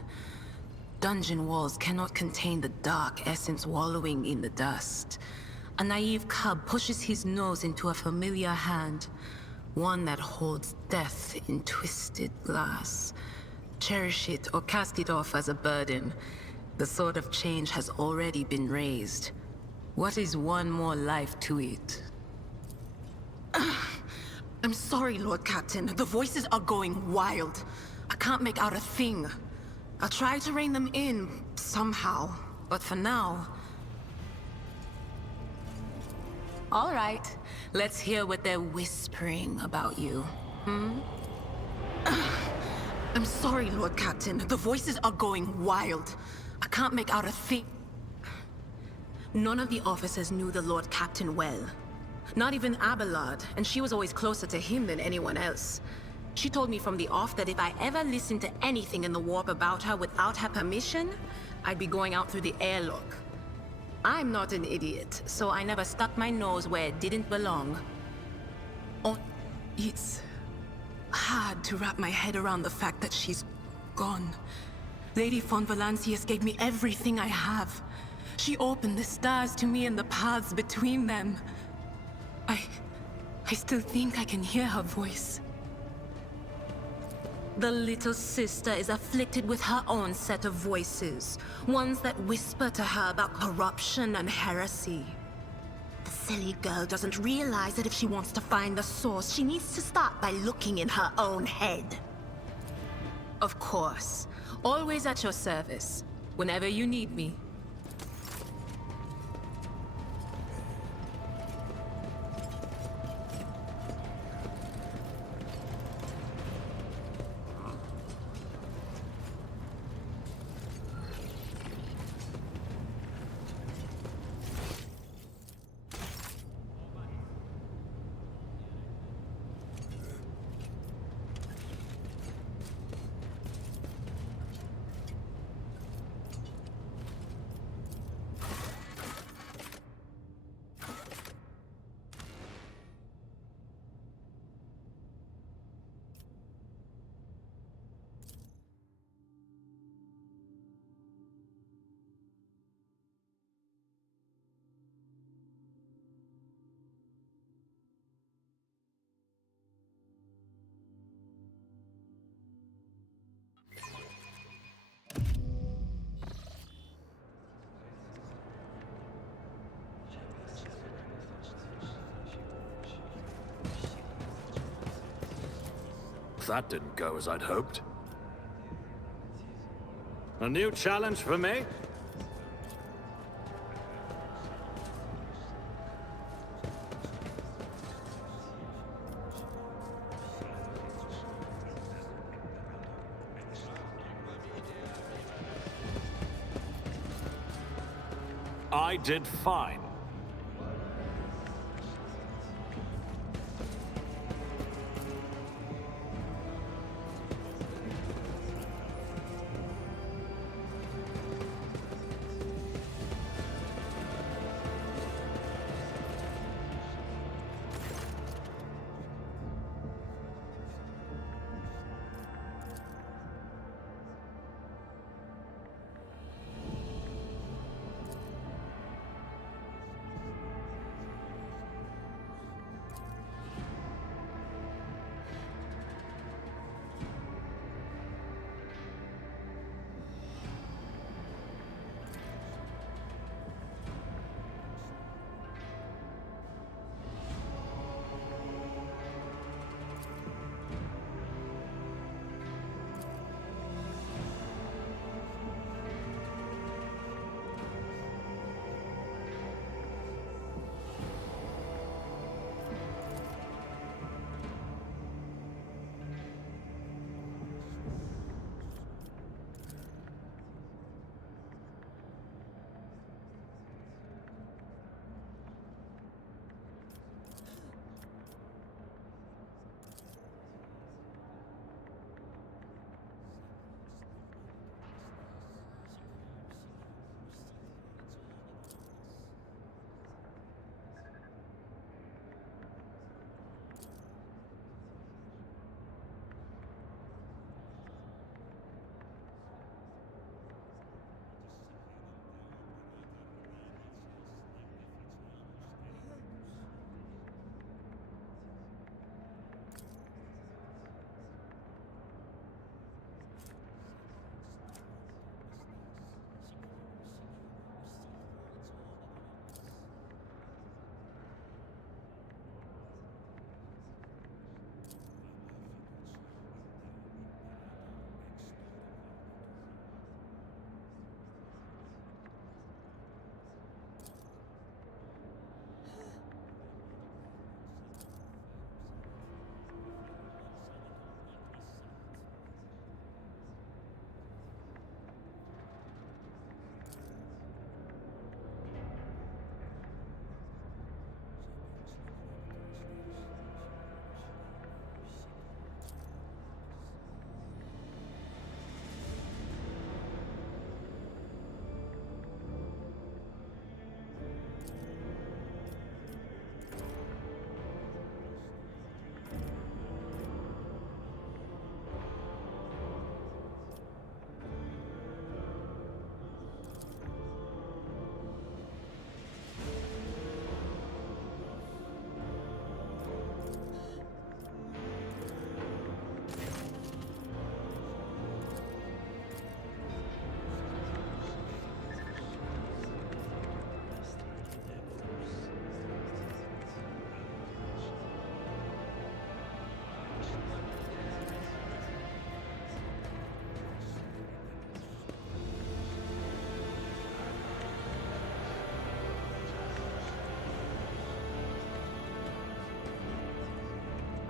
Dungeon walls cannot contain the dark essence wallowing in the dust. A naive cub pushes his nose into a familiar hand, one that holds death in twisted glass. Cherish it or cast it off as a burden. The sword of change has already been raised. What is one more life to it? I'm sorry, Lord Captain. The voices are going wild. I can't make out a thing. I'll try to rein them in, somehow. But for now... All right. Let's hear what they're whispering about you. I'm sorry, Lord Captain. The voices are going wild. I can't make out a thing. None of the officers knew the Lord Captain well. Not even Abelard, and she was always closer to him than anyone else. She told me from the off that if I ever listened to anything in the warp about her without her permission, I'd be going out through the airlock. I'm not an idiot, so I never stuck my nose where it didn't belong. Oh, it's hard to wrap my head around the fact that she's gone. Lady von Valancius gave me everything I have. She opened the stars to me and the paths between them. I still think I can hear her voice. The little sister is afflicted with her own set of voices, ones that whisper to her about corruption and heresy. The silly girl doesn't realize that if she wants to find the source, she needs to start by looking in her own head. Of course. Always at your service, whenever you need me. That didn't go as I'd hoped. A new challenge for me? I did fine.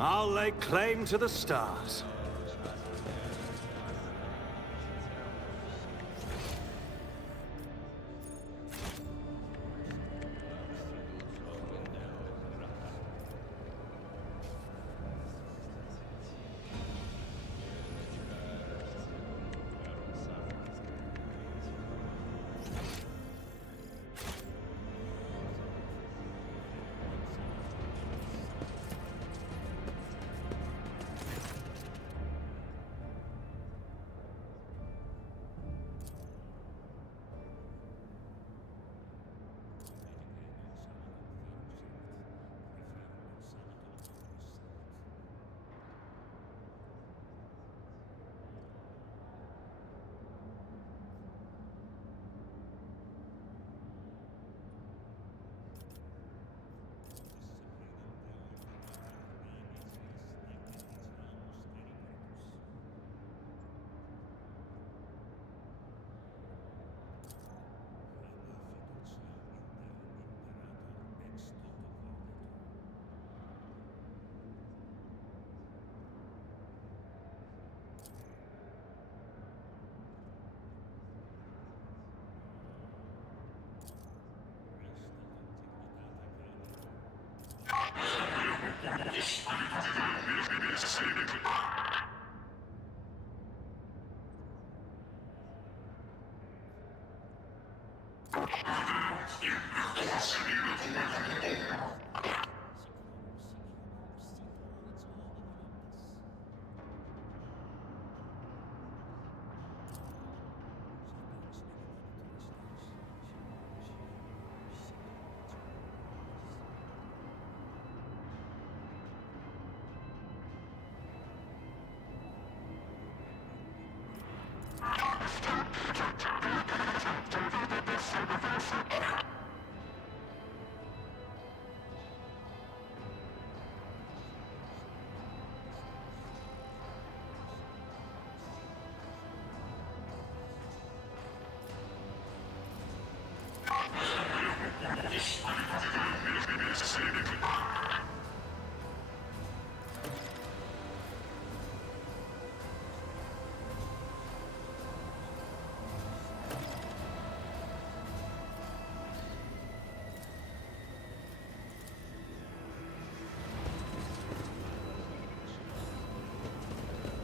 I'll lay claim to the stars.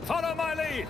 Follow my lead!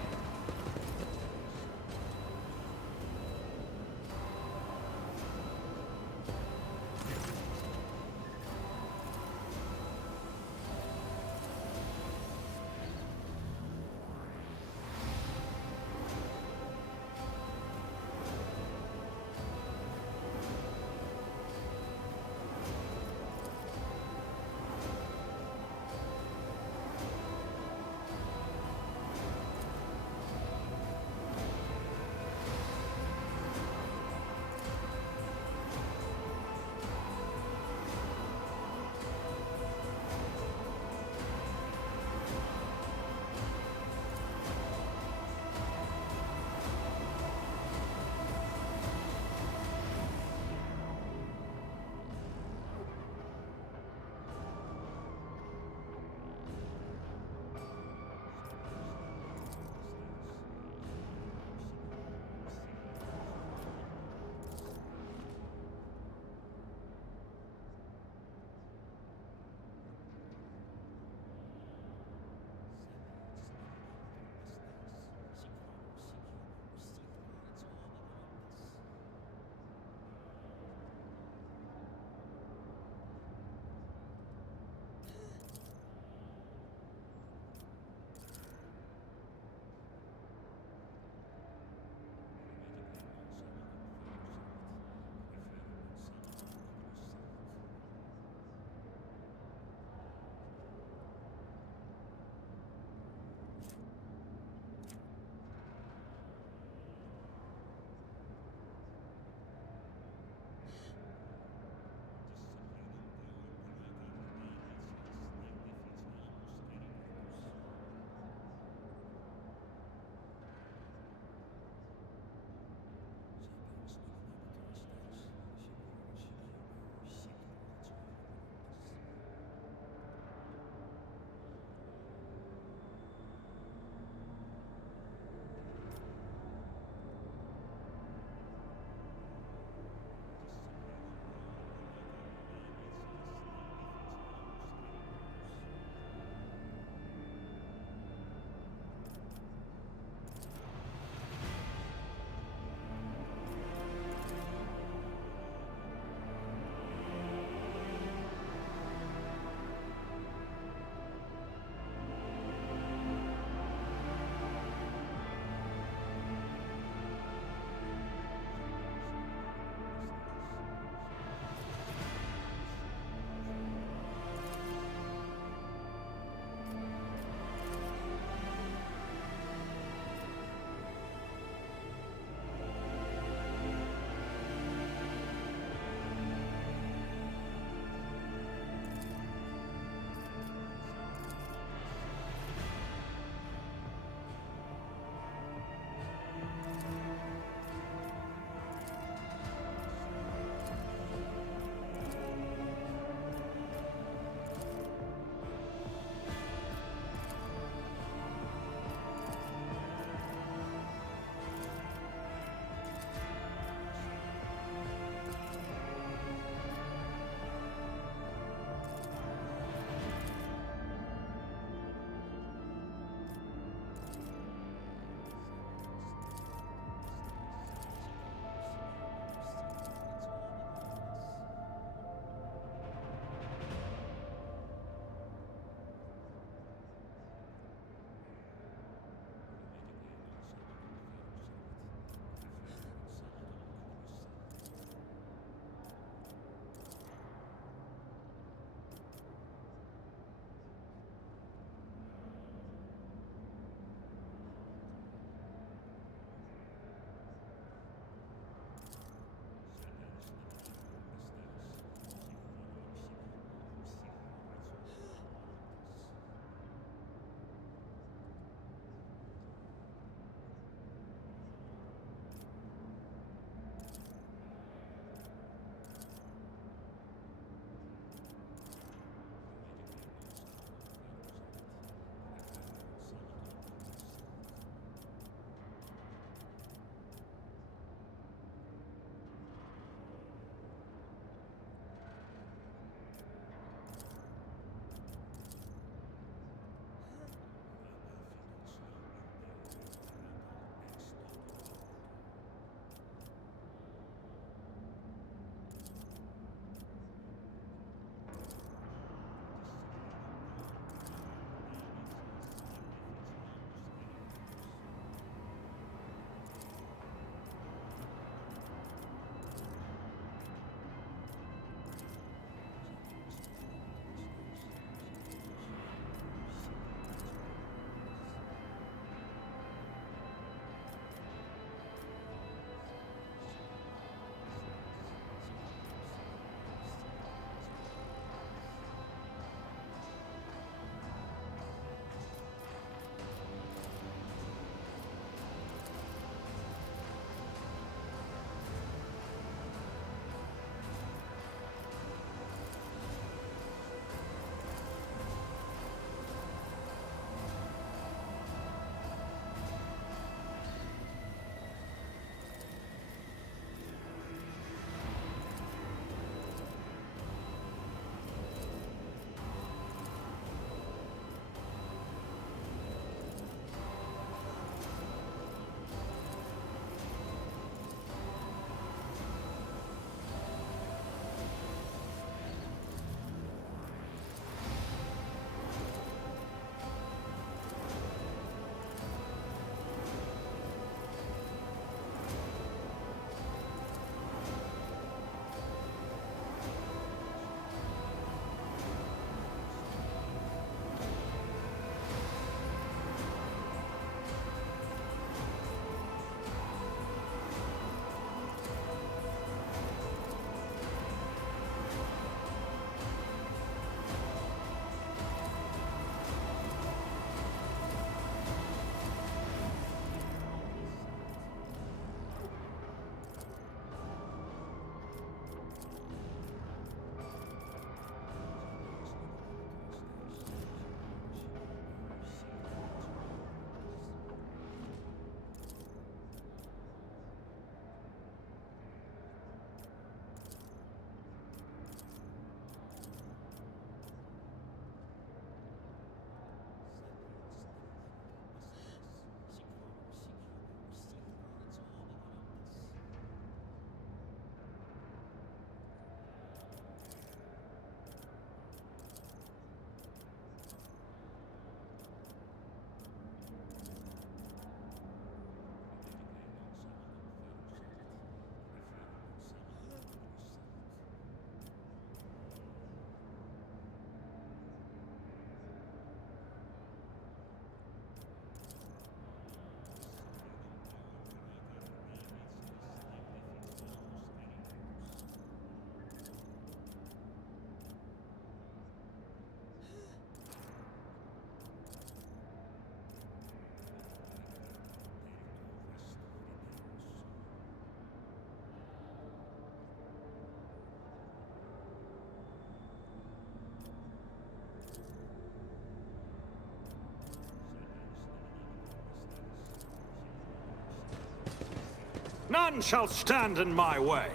None shall stand in my way.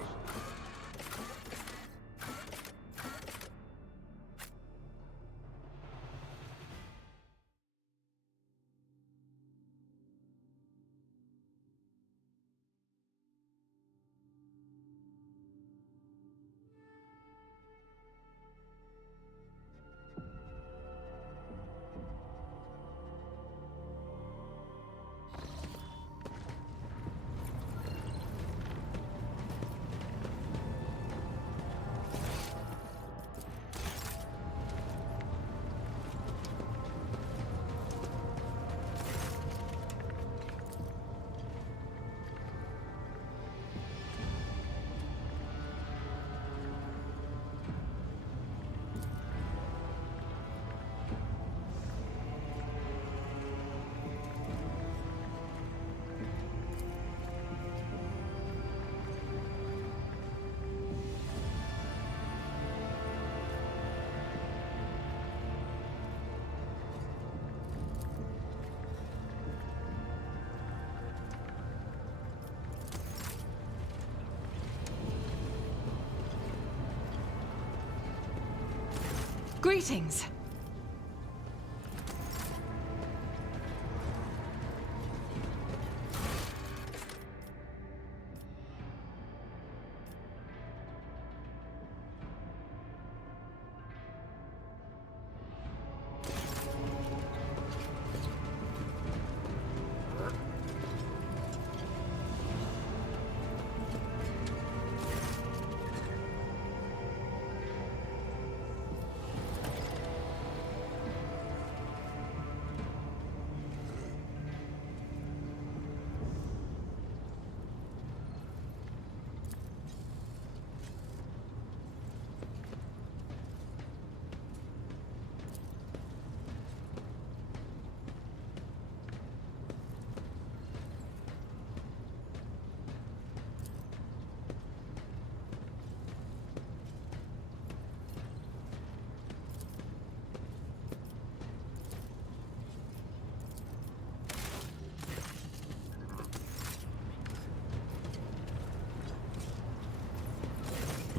Greetings.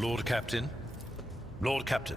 Lord Captain. Lord Captain.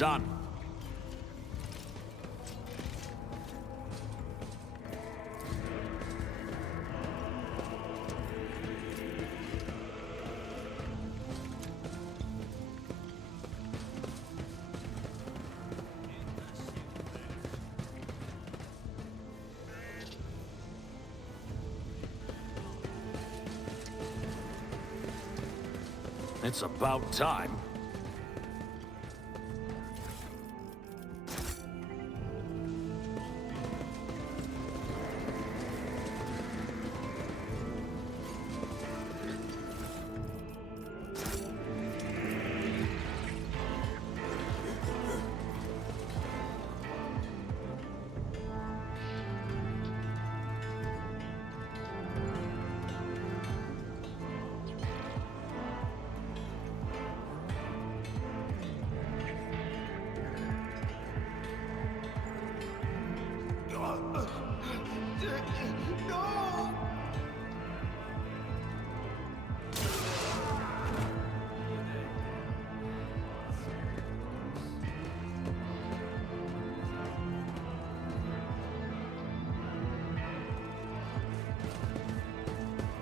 done. It's about time.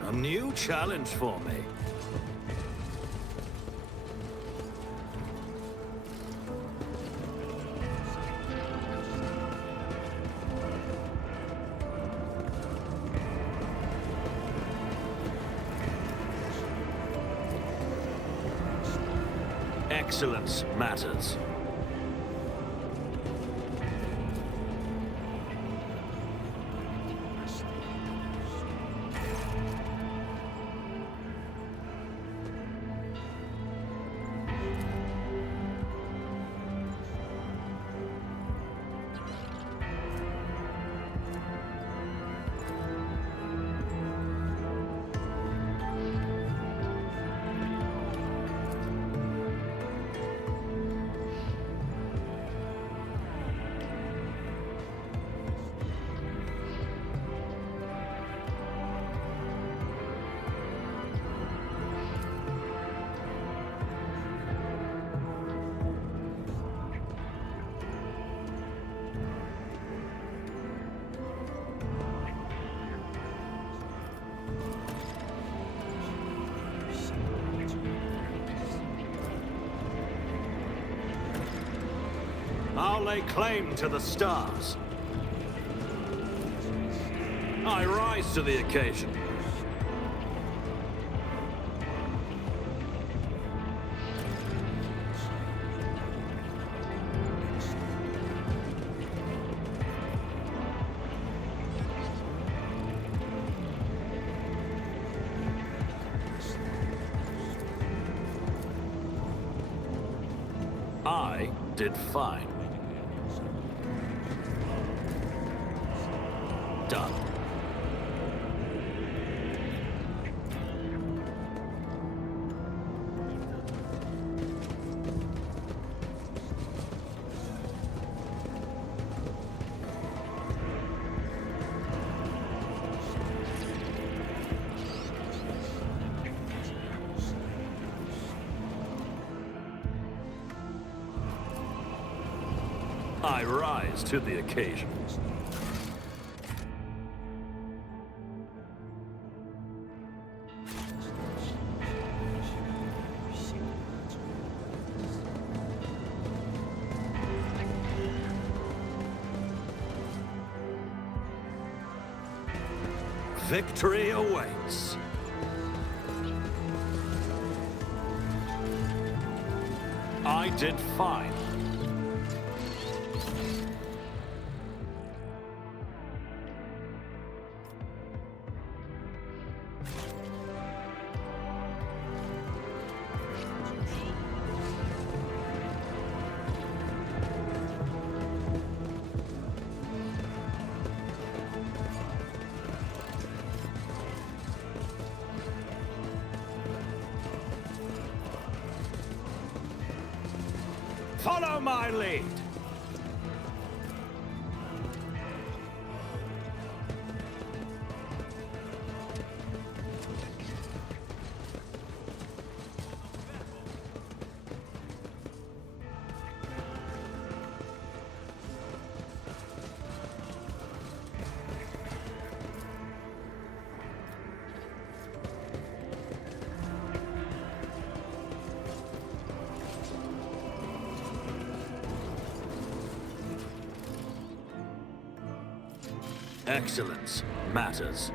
A new challenge for me. Excellence matters. I'll lay claim to the stars. I rise to the occasion. I did fine. Done. I rise to the occasion. Victory awaits. I did fine. Follow my lead. Excellence matters.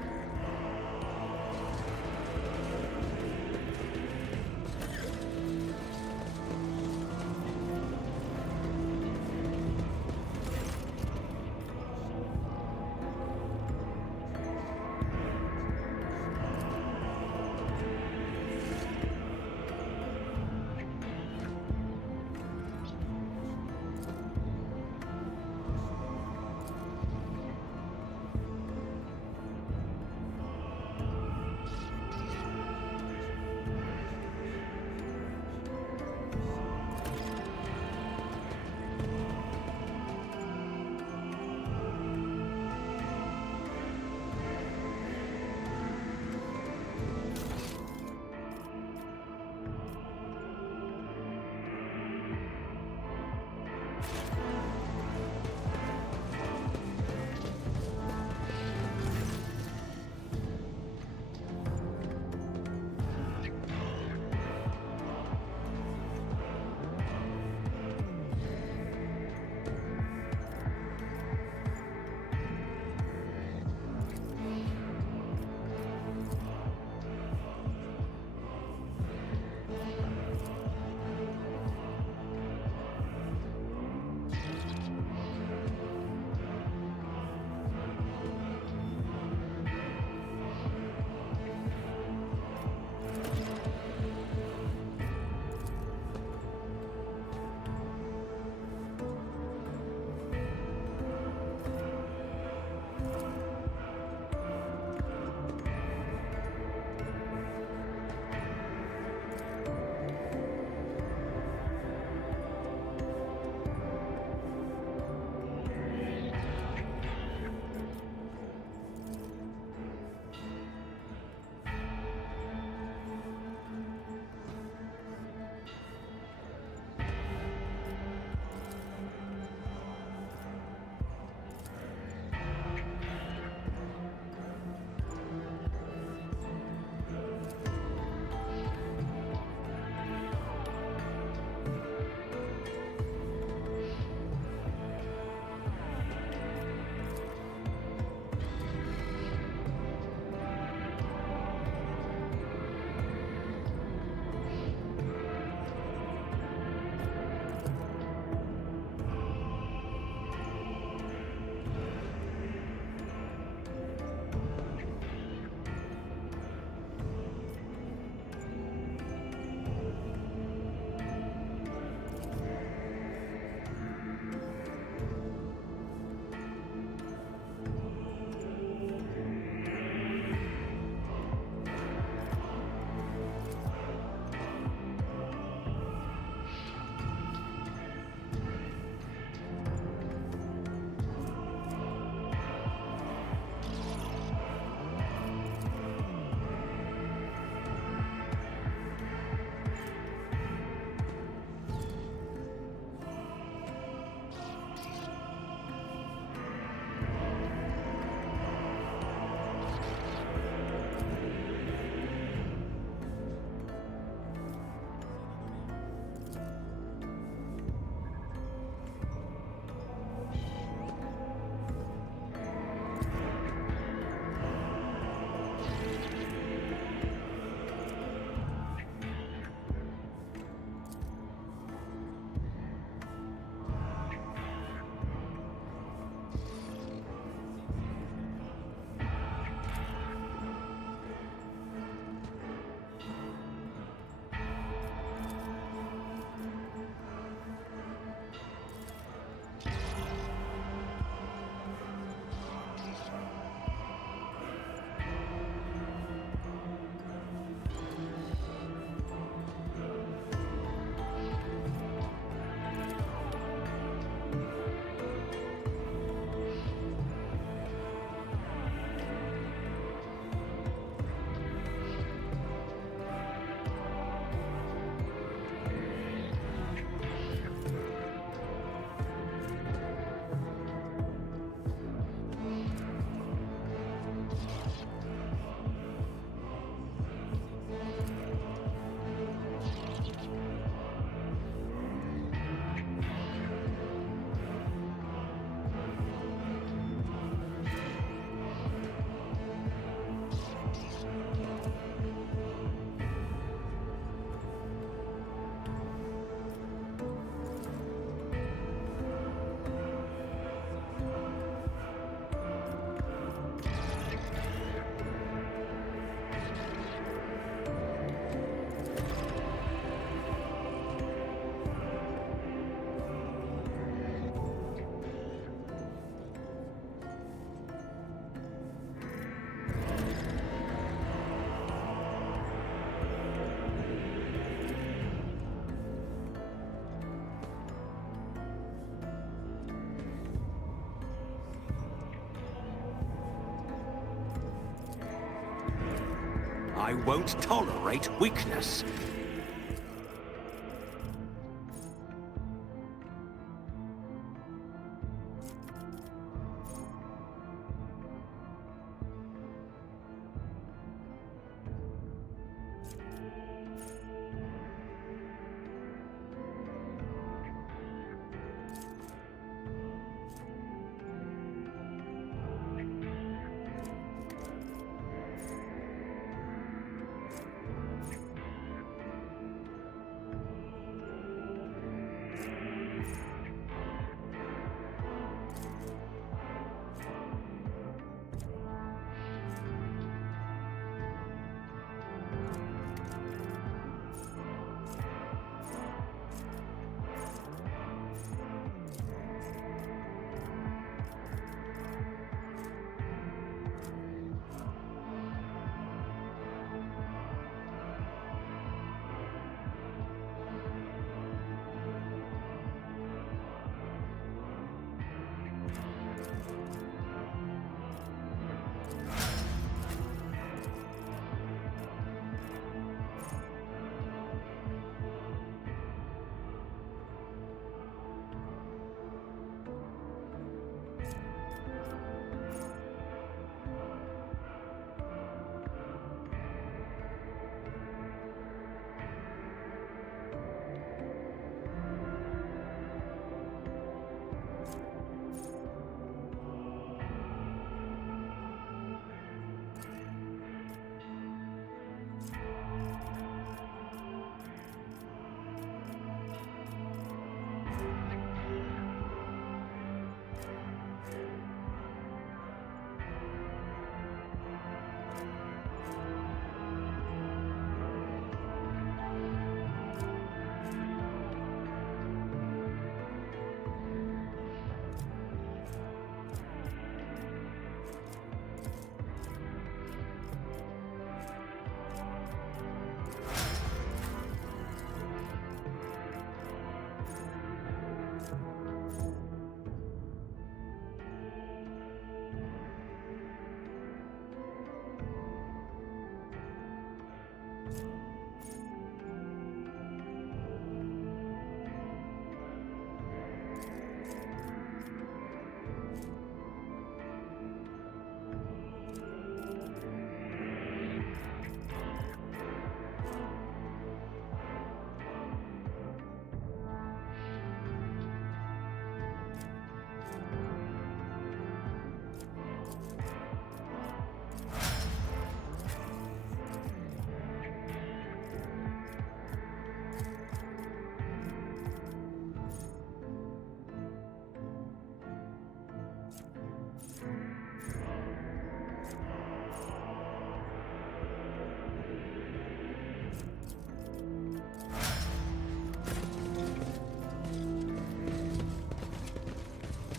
I won't tolerate weakness.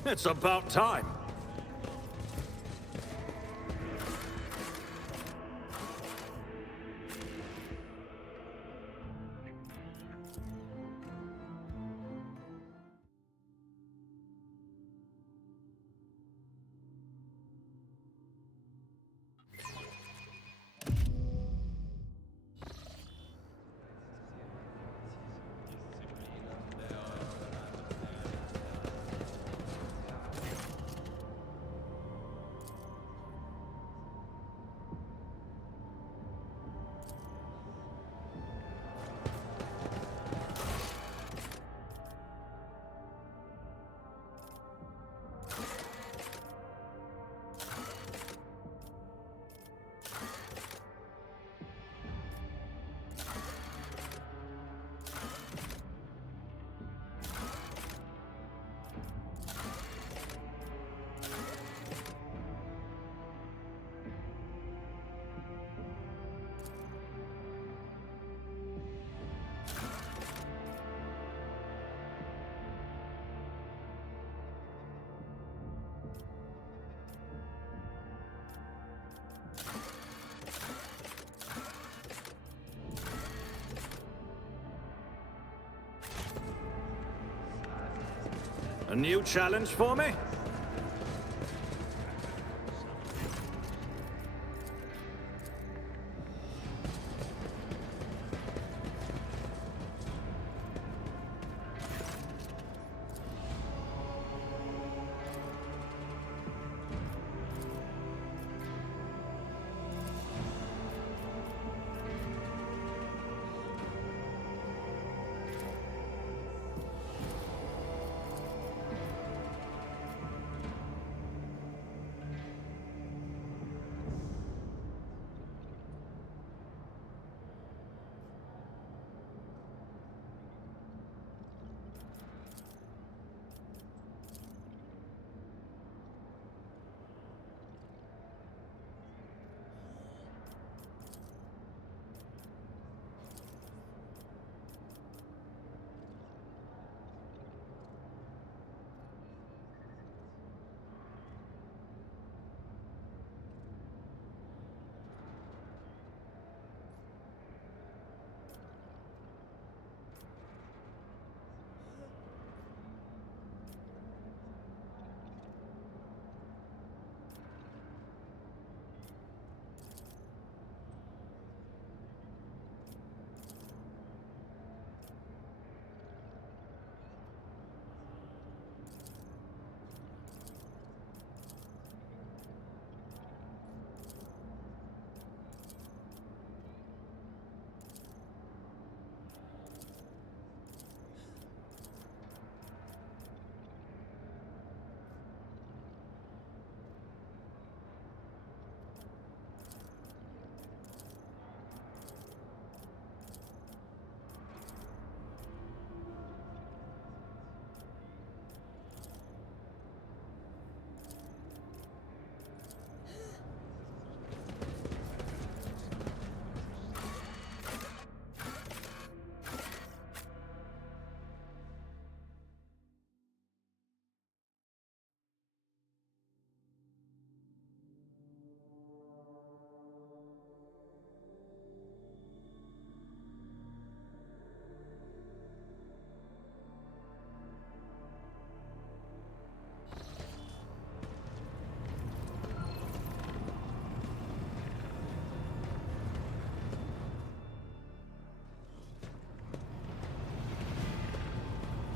It's about time. A new challenge for me?